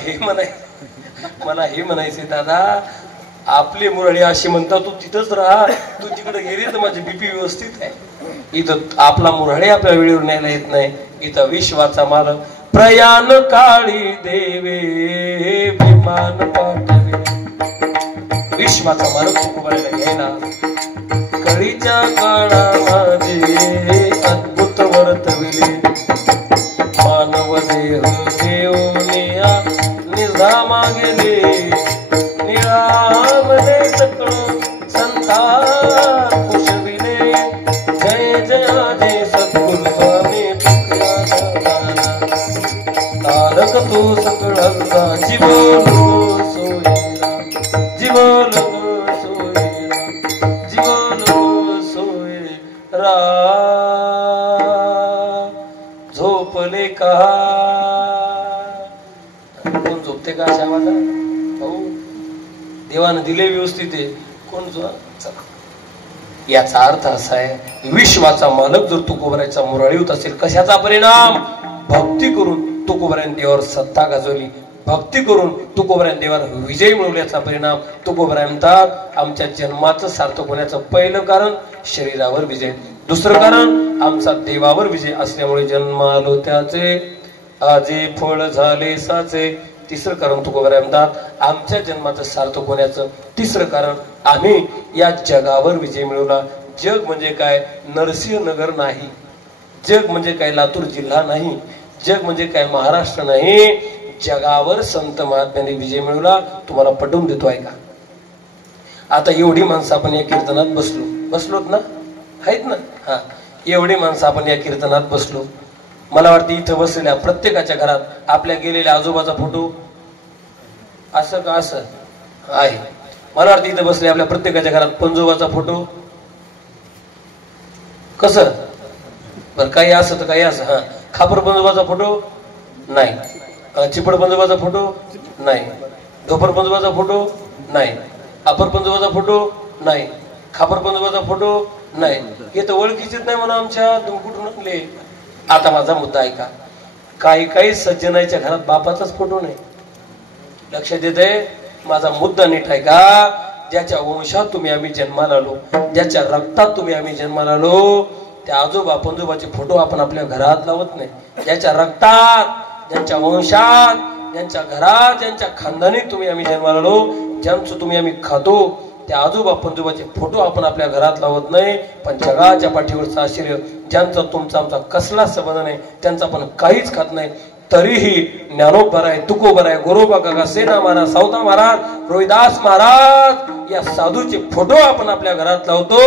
हे म्हणायचे दादा आपली मुरळी अशी म्हणतात तू तिथंच राहा. तू तिकडे गेली तर माझी बीपी व्यवस्थित आहे. इथं आपला मुरळी आपल्या वेळेवर न्यायला येत नाही. इथं विश्वाचा मालक प्रयाण काळी देवे विमान पाठवे. विश्वाचा मालक तुकोबाला घ्यायला कळीच्या काळामध्ये वर्तविले मानव देह घेऊनिया निजामा गेले निळामले सकळ संता खुशविले जय जयाजे सद्गुरु स्वामी तारक तो सकळांचा जीवन सोयीला जीवन सोयीला जीवन सोयीला झोपले का कोण झोपते का अशा आवाजात भाऊ देवानं दिले व्यवस्थित आहे कोण चला याचा अर्थ असा आहे विश्वाचा मालक जर तुकोबरायचा मुरळी होत असेल कशाचा परिणाम भक्ती करून तुकोबरायन देवावर सत्ता गाजवली भक्ती करून तुकोबरायन देवावर विजय मिळवल्याचा परिणाम तुकोबराय म्हणतात आमच्या जन्माचं सार्थक होण्याचं पहिलं कारण शरीरावर विजय दुसरं कारण आमचा देवावर विजय असल्यामुळे जन्मालो त्याचे आजे फळ झाले साचे तिसरं कारण तुकोबराय म्हणतात आमच्या जन्माचं सार्थक होण्याचं तिसरं कारण आम्ही या जगावर विजय मिळवला जग म्हणजे काय नरसिंहनगर नाही जग म्हणजे काय लातूर जिल्हा नाही जग म्हणजे काय महाराष्ट्र नाही जगावर संत महात्म्याने विजय मिळवला तुम्हाला पटवून देतो आहे का आता एवढी माणसं आपण या कीर्तनात बसलोत ना आहेत ना हा एवढी माणसं आपण या कीर्तनात बसलो मला वाटतं इथं बसलेल्या प्रत्येकाच्या घरात आपल्या गेलेल्या आजोबाचा फोटो असं का असं आहे मला वाटतं इथं बसले आपल्या प्रत्येकाच्या घरात पंजोबाचा फोटो कसं बरं काही असं तर काही असं हा खापर पंजोबाचा फोटो नाही चिपड पंजोबाचा फोटो नाही ढोपर पंजोबाचा फोटो नाही अपर पंजोबाचा फोटो नाही खापर पंजोबाचा फोटो नाही हे तर ओळखीचेच नाही म्हणा आमच्या कुठून आणले आता माझा मुद्दा ऐका काही काही सज्जनाच्या घरात बापाचाच फोटो नाही लक्षात येते माझा मुद्दा नीट आहे का ज्याच्या वंशात तुम्ही आम्ही जन्माला आलो ज्याच्या रक्तात तुम्ही आम्ही जन्माला आलो त्या आजोबा पंजोबाचे फोटो आपण आपल्या घरात लावत नाही ज्याच्या रक्तात ज्यांच्या वंशात ज्यांच्या घरात ज्यांच्या खानदानीत तुम्ही आम्ही जन्माला आलो ज्यांचं तुम्ही आम्ही खातो त्या आजोबा पंजोबाचे फोटो आपण आपल्या घरात लावत नाही पण जगाच्या पाठीवरचं आश्चर्य ज्यांचा तुमचा आमचा कसला संबंध नाही त्यांचा आपण काहीच खात नाही तरीही ज्ञानोबा आहे तुकोबा आहे गोरोबा काका सेना महाराज सावता महाराज रोहिदास महाराज या साधूचे फोटो आपण आपल्या घरात लावतो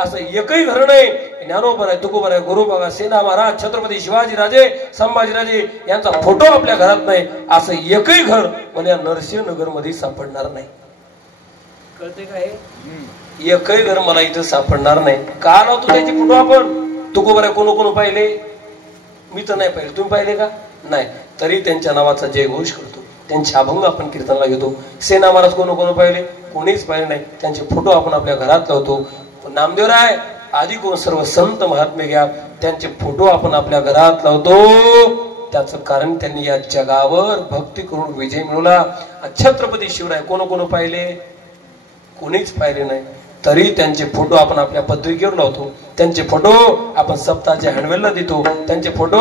असं एकही घर नाही ज्ञानोबा आहे तुकोबा आहे गोरोबा काका सेना महाराज छत्रपती शिवाजी राजे संभाजीराजे यांचा फोटो आपल्या घरात नाही असं एकही घर म्हणजे या नरसिंहनगर मध्ये सापडणार नाही कळते काय एकही घर मला इथं सापडणार नाही का लावतो त्याचे फोटो आपण तुकोबा कोण पाहिले मी तर नाही पाहिले तुम्ही पाहिले का नाही तरी त्यांच्या नावाचा जयघोष करतो त्यांचे अभंग आपण कीर्तनला घेतो सेना महाराज कोण पाहिले कोणीच पाहिले नाही त्यांचे फोटो आपण आपल्या घरात लावतो नामदेवराय आधी कोण सर्व संत महात्मे घ्या त्यांचे फोटो आपण आपल्या घरात लावतो त्याचं कारण त्यांनी या जगावर भक्ती करून विजय मिळवला छत्रपती शिवराय कोण पाहिले कोणीच पाहिले नाही तरी त्यांचे फोटो आपण आपल्या पत्रिकेवर लावतो त्यांचे फोटो आपण सप्ताहाच्या हँडवेलला देतो त्यांचे फोटो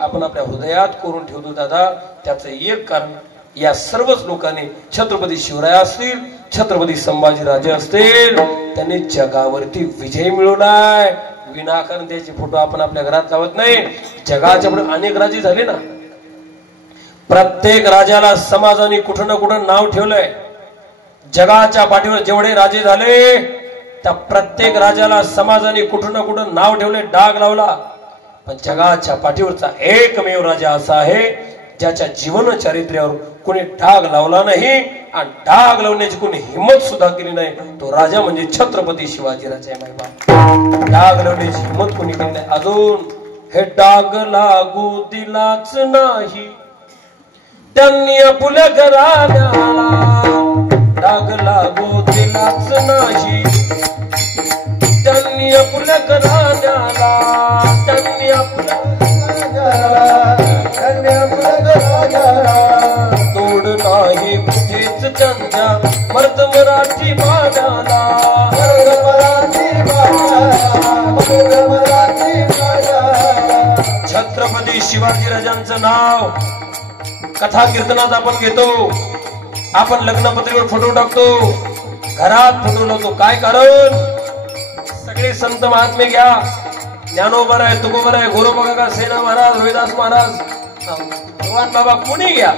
आपण आपल्या हृदयात करून ठेवतो दादा त्याचं एक कारण या सर्वच लोकांनी छत्रपती शिवराय असतील छत्रपती संभाजीराजे असतील त्यांनी जगावरती विजय मिळवलाय विनाकारण त्याचे फोटो आपण आपल्या घरात लावत नाही जगाच्या पुढे अनेक राजे झाले ना प्रत्येक राजाला समाजाने कुठं ना कुठं नाव ठेवलंय जगाच्या पाठीवर जेवढे राजे झाले त्या प्रत्येक राजाला समाजाने कुठं ना कुठं नाव ठेवले डाग लावला पण जगाच्या पाठीवरचा एकमेव राजा असा आहे ज्याच्या जीवन चारित्र्यावर कोणी डाग लावला नाही आणि डाग लावण्याची कोणी हिंमत सुद्धा केली नाही तो राजा म्हणजे छत्रपती शिवाजीराजे मायबा डाग लावण्याची हिंमत कोणी केली नाही अजून हे डाग लागू दिलाच नाही त्यांनी आपल्या घराण्याला डाग लागू दिलाच नाही त्यांनी आपल्या घराण्याला त्यांनी आपल्या तोड नाही कुठेच त्यांच्या मर्द मराठी बाणाला छत्रपती शिवाजीराजांचं नाव कथा कीर्तनात आपण घेतो आपण लग्नपत्रिकेवर फोटो टाकतो घरात फोटो लावतो काय कारण सगळे संत महात्मे घ्या ज्ञानोबर आहे, तुकोबर आहे, गुरुबगा सेना महाराज, रोहिदास महाराज, भगवान बाबा कुणी घ्या.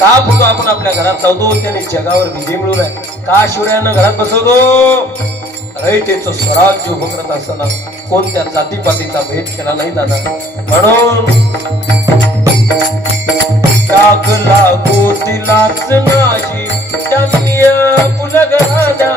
का फुटो आपण आपल्या घरात लावतो, त्याने जगावर विजय मिळवलाय. का शिवरायांना घरात बसवतो? रयतेचं स्वराज्य उभं करत असताना कोणत्या जातीपातीचा भेद केला नाही दादा. म्हणून टाक लागू दिलाच नाही त्यांनी आपल्या घराण्याला,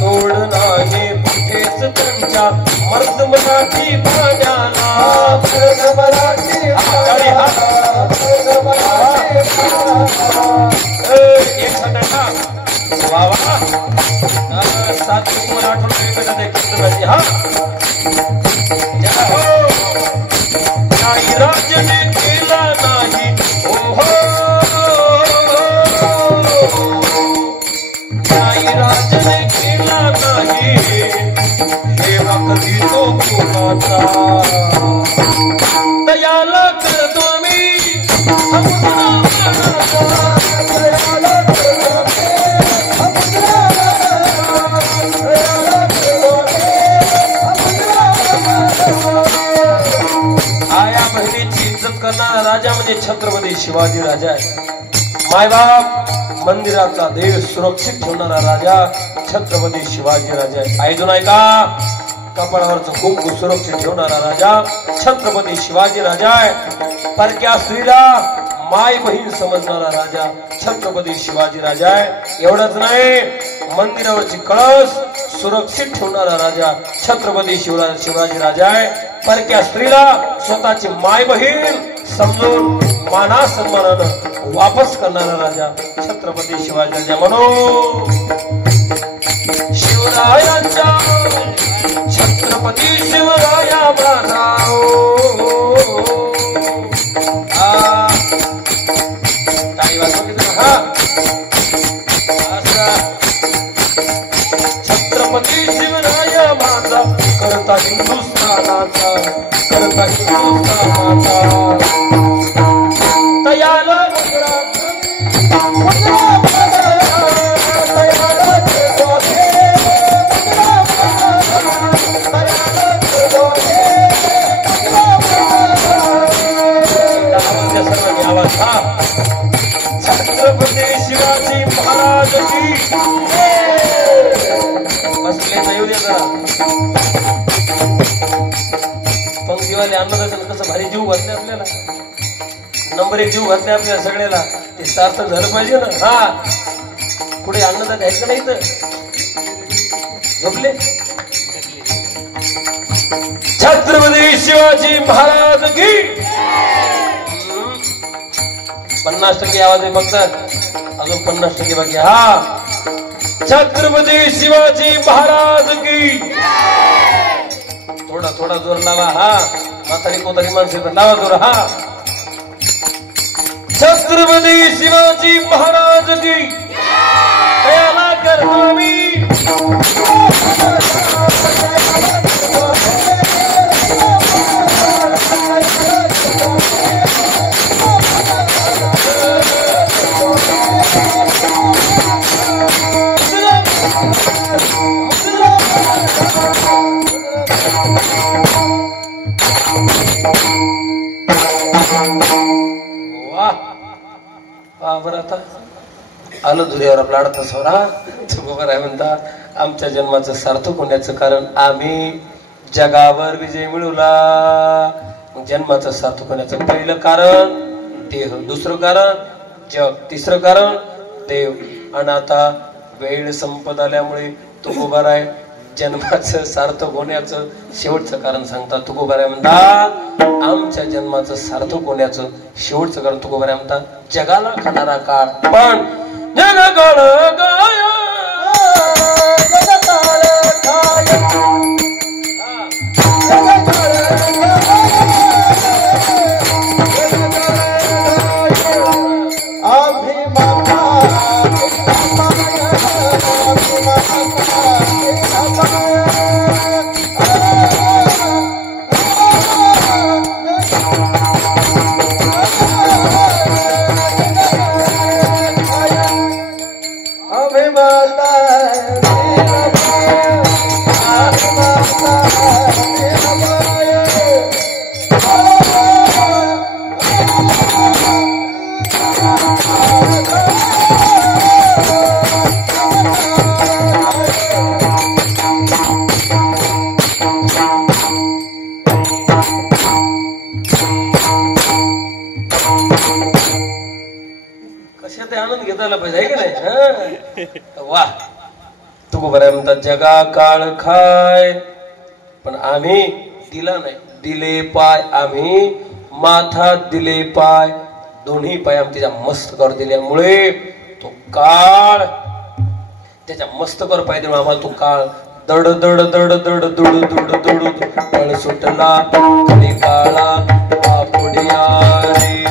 तोड नाही कुठेच त्यांच्या मर्द मराठी पाण्याला. एक वावा 7 तुम्हाला आठवण भेटत हा. काही राजने केला नाही ओहो, काही राजने केला नाही देवा कधी तो कोणाचा. दयाला करतो मी आया बहिणीची इज्जत करणारा राजा म्हणजे छत्रपती शिवाजी राजा आहे. मायबाप मंदिराचा देव सुरक्षित ठेवणारा राजा छत्रपती शिवाजी राजा आहे. ऐकून ऐका, कपाळावरचं कुंकू सुरक्षित ठेवणारा राजा छत्रपती शिवाजी राजा आहे. परक्या स्त्रीला माय बहीण समजणारा राजा छत्रपती शिवाजी राजा आहे. एवढंच नाही, मंदिरावरची कळस सुरक्षित ठेवणारा राजा छत्रपती शिवाजी राजा आहे. परक्या स्त्रीला स्वतःची माय बहीण समजून माना सन्मानानं वापस करणारा राजा छत्रपती शिवाजी राजा. म्हणून शिवरायांच्या छत्रपती शिवराया माझा काही वाजवते हा. छत्रपती शिवराया माझा करता हिंदुस्थानाचा, करता हिंदुस्थानाचा. तयाला छत्रपती शिवाजी महाराज की बसले येऊ दे जरा. पंक्तीवाले अन्नदान कसं भारी जीव घातले आपल्याला, नंबर 1 जीव घातले आपल्याला सगळ्याला. ते सार्थक झालं पाहिजे ना. हा पुढे अन्नदान आहेत का नाही तर झोपले. छत्रपती शिवाजी महाराज की 50% आवाज आहे फक्त, अजून 50% बाकी. हा छत्रपती शिवाजी महाराज की. थोडा थोडा जोर लावा. हा म्हातारी कोतारी माणसं लावा जोर. हा छत्रपती शिवाजी महाराज की. दयाला करतो मी बरं. आता आलं धुऱ्यावर आपला अडता सोरा. बरोबर आहे म्हणता. आमच्या जन्माचं सार्थक होण्याचं कारण आम्ही जगावर विजय मिळवला. जन्माचं सार्थक होण्याचं पहिलं कारण देह, दुसरं कारण जग, तिसरं कारण देव. आणि आता वेळ संपत आल्यामुळे तुकोबाराय जन्माचं सार्थक होण्याचं शेवटचं कारण सांगतात. तुकोबाराय म्हणतात आमच्या जन्माचं सार्थक होण्याचं शेवटचं कारण तुकोबाराय म्हणतात जगाला खाणारा काळ पण जगकाळ गाय झालं पाहिजे आहे का नाही. वा तुकोबराय म्हणतात जगा काळ खाय पण आम्ही दिला नाही. दिले पाय आम्ही माथा दिले पाय दोन्ही पाय आम्ही त्याच्या मस्तकावर दिल्यामुळे तो काळ त्याच्या मस्तकावर पाय देऊन आम्हाला तो काळ दड दड दड दड दुड दुड दुड काळ सुटला आणि काळा पुढिया रे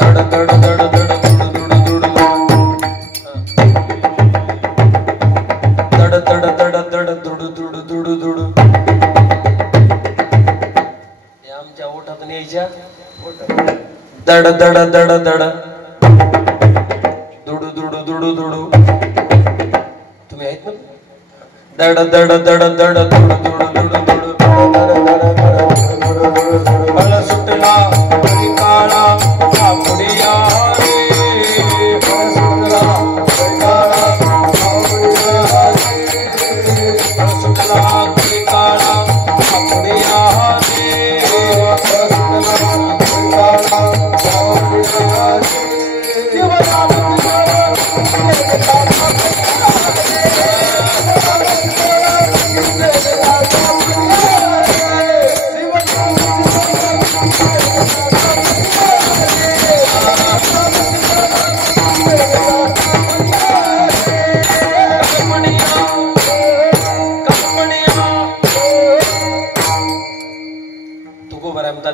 दड दड दड दड दुड दुड दुड दड दड दड दड दुड दुड दुड दुड आमच्या ओठातून यायच्या दड दड दड दड दुडू दुडू दुडू दुडू तुम्ही आहेत ना दड दड दड दड दुडू दुडू दुडू दुडू काळ सुटला आणि काळा पुढिया रे काळ सुटला आणि काळा पुढिया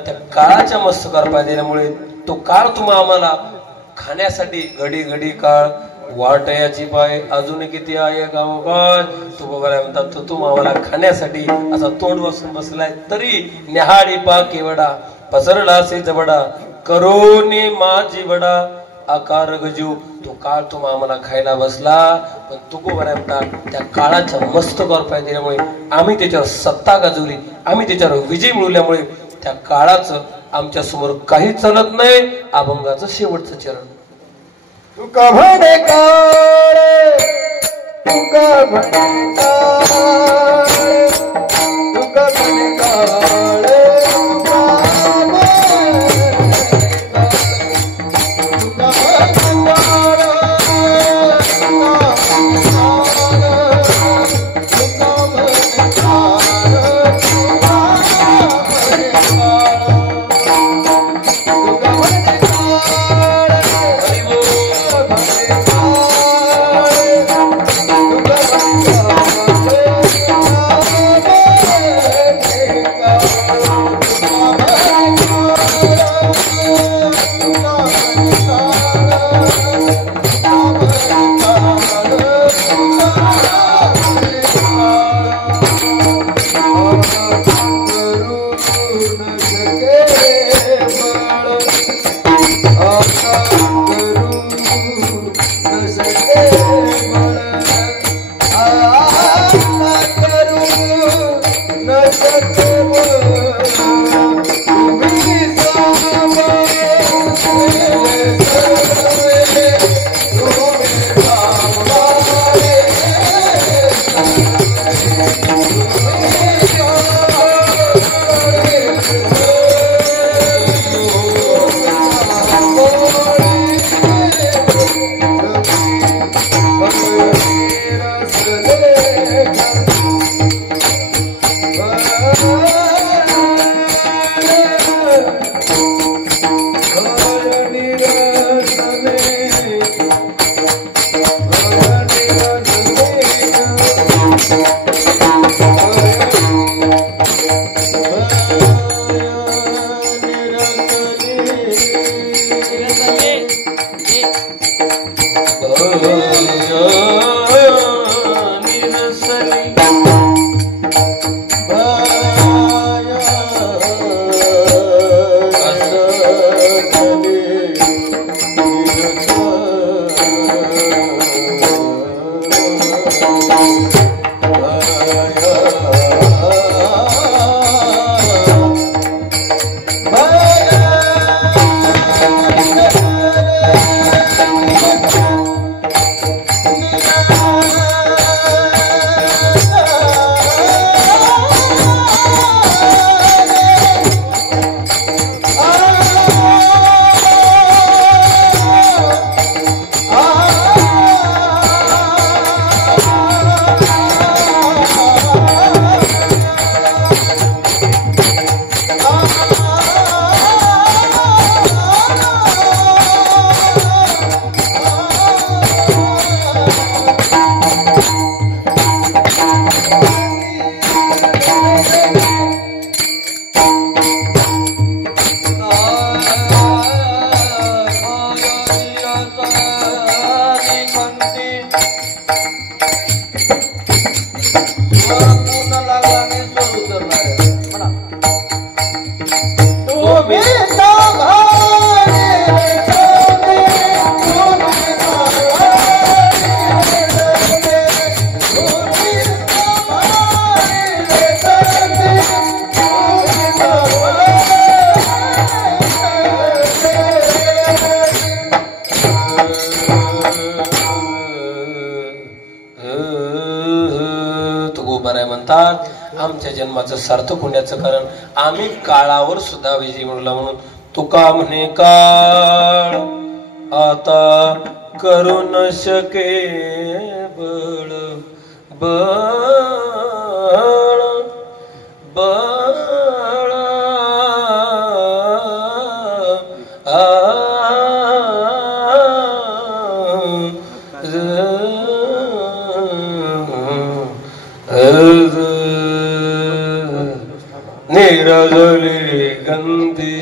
त्या काळाच्या मस्तकावर पाय दिल्यामुळे तो काळ तुम्हा आम्हाला खाण्यासाठी घडी घडी काळ वाटयाची पाय अजून किती आहे गावोगाव तुकोबराय म्हणतात तो तुम आम्हाला खाण्यासाठी असा तोंड वासून बसलाय तरी न्याहाळी पा केवडा पसरला से जबडा करोनी माझी वडा आकार गजू तो काळ तुम्हा आम्हाला खायला बसला पण तुकोबराय म्हणतात त्या काळाच्या मस्तकावर पाय दिल्यामुळे आम्ही त्याच्यावर सत्ता गाजवली आम्ही त्याच्यावर विजय मिळवल्यामुळे त्या काळाचं आमच्या समोर काही चालत नाही. अभंगाचं शेवटचं चरण तुका म्हणे काळ तुका म्हणे काळ तुका म्हणे काळ तुकोबाराय म्हणतात आमच्या जन्माचं सार्थक होण्याचं कारण आम्ही काळावर सुद्धा विजय मिळवला म्हणून. तुका म्हणे काळ आता करू न शके बळ बळ बळ निराजले गंधी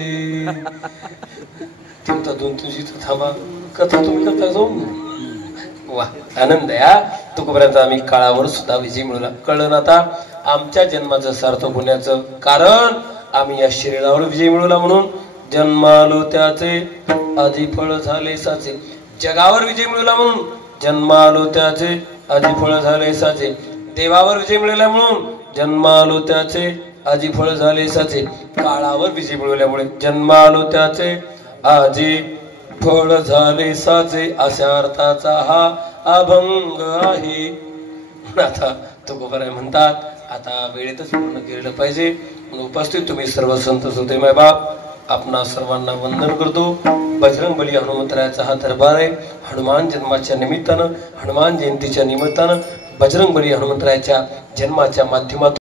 तिथं दोन तुझी थांबा कथा तुम्ही करता जाऊन वा आनंद या तुकोपर्यंत आम्ही काळावर सुद्धा विजय मिळवला. कळलं आता आमच्या जन्माचं सार्थक होण्याचं कारण आम्ही या शरीरावर विजय मिळवला म्हणून. जन्मालो त्याचे आधी फळ झाले साचे. जगावर विजय मिळवला म्हणून जन्मालो त्याचे आधी फळ झाले साचे. देवावर विजय मिळवला म्हणून जन्मालो त्याचे आधी फळ झाले साचे. काळावर विजय मिळवल्यामुळे जन्मालो त्याचे आधी फळ झाले साचे अशा अर्थाचा हा अभंग आहे. आता तुकोबाराय म्हणतात आता वेळेतच पूर्ण केलं पाहिजे म्हणून उपस्थित तुम्ही सर्व संत होते माय बाप आपणा सर्वांना वंदन करतो. बजरंग बली हनुमंतरायाचा हा दरबार आहे. हनुमान जन्माच्या निमित्तानं हनुमान जयंतीच्या निमित्तानं बजरंग बली हनुमंतरायाच्या जन्माच्या माध्यमातून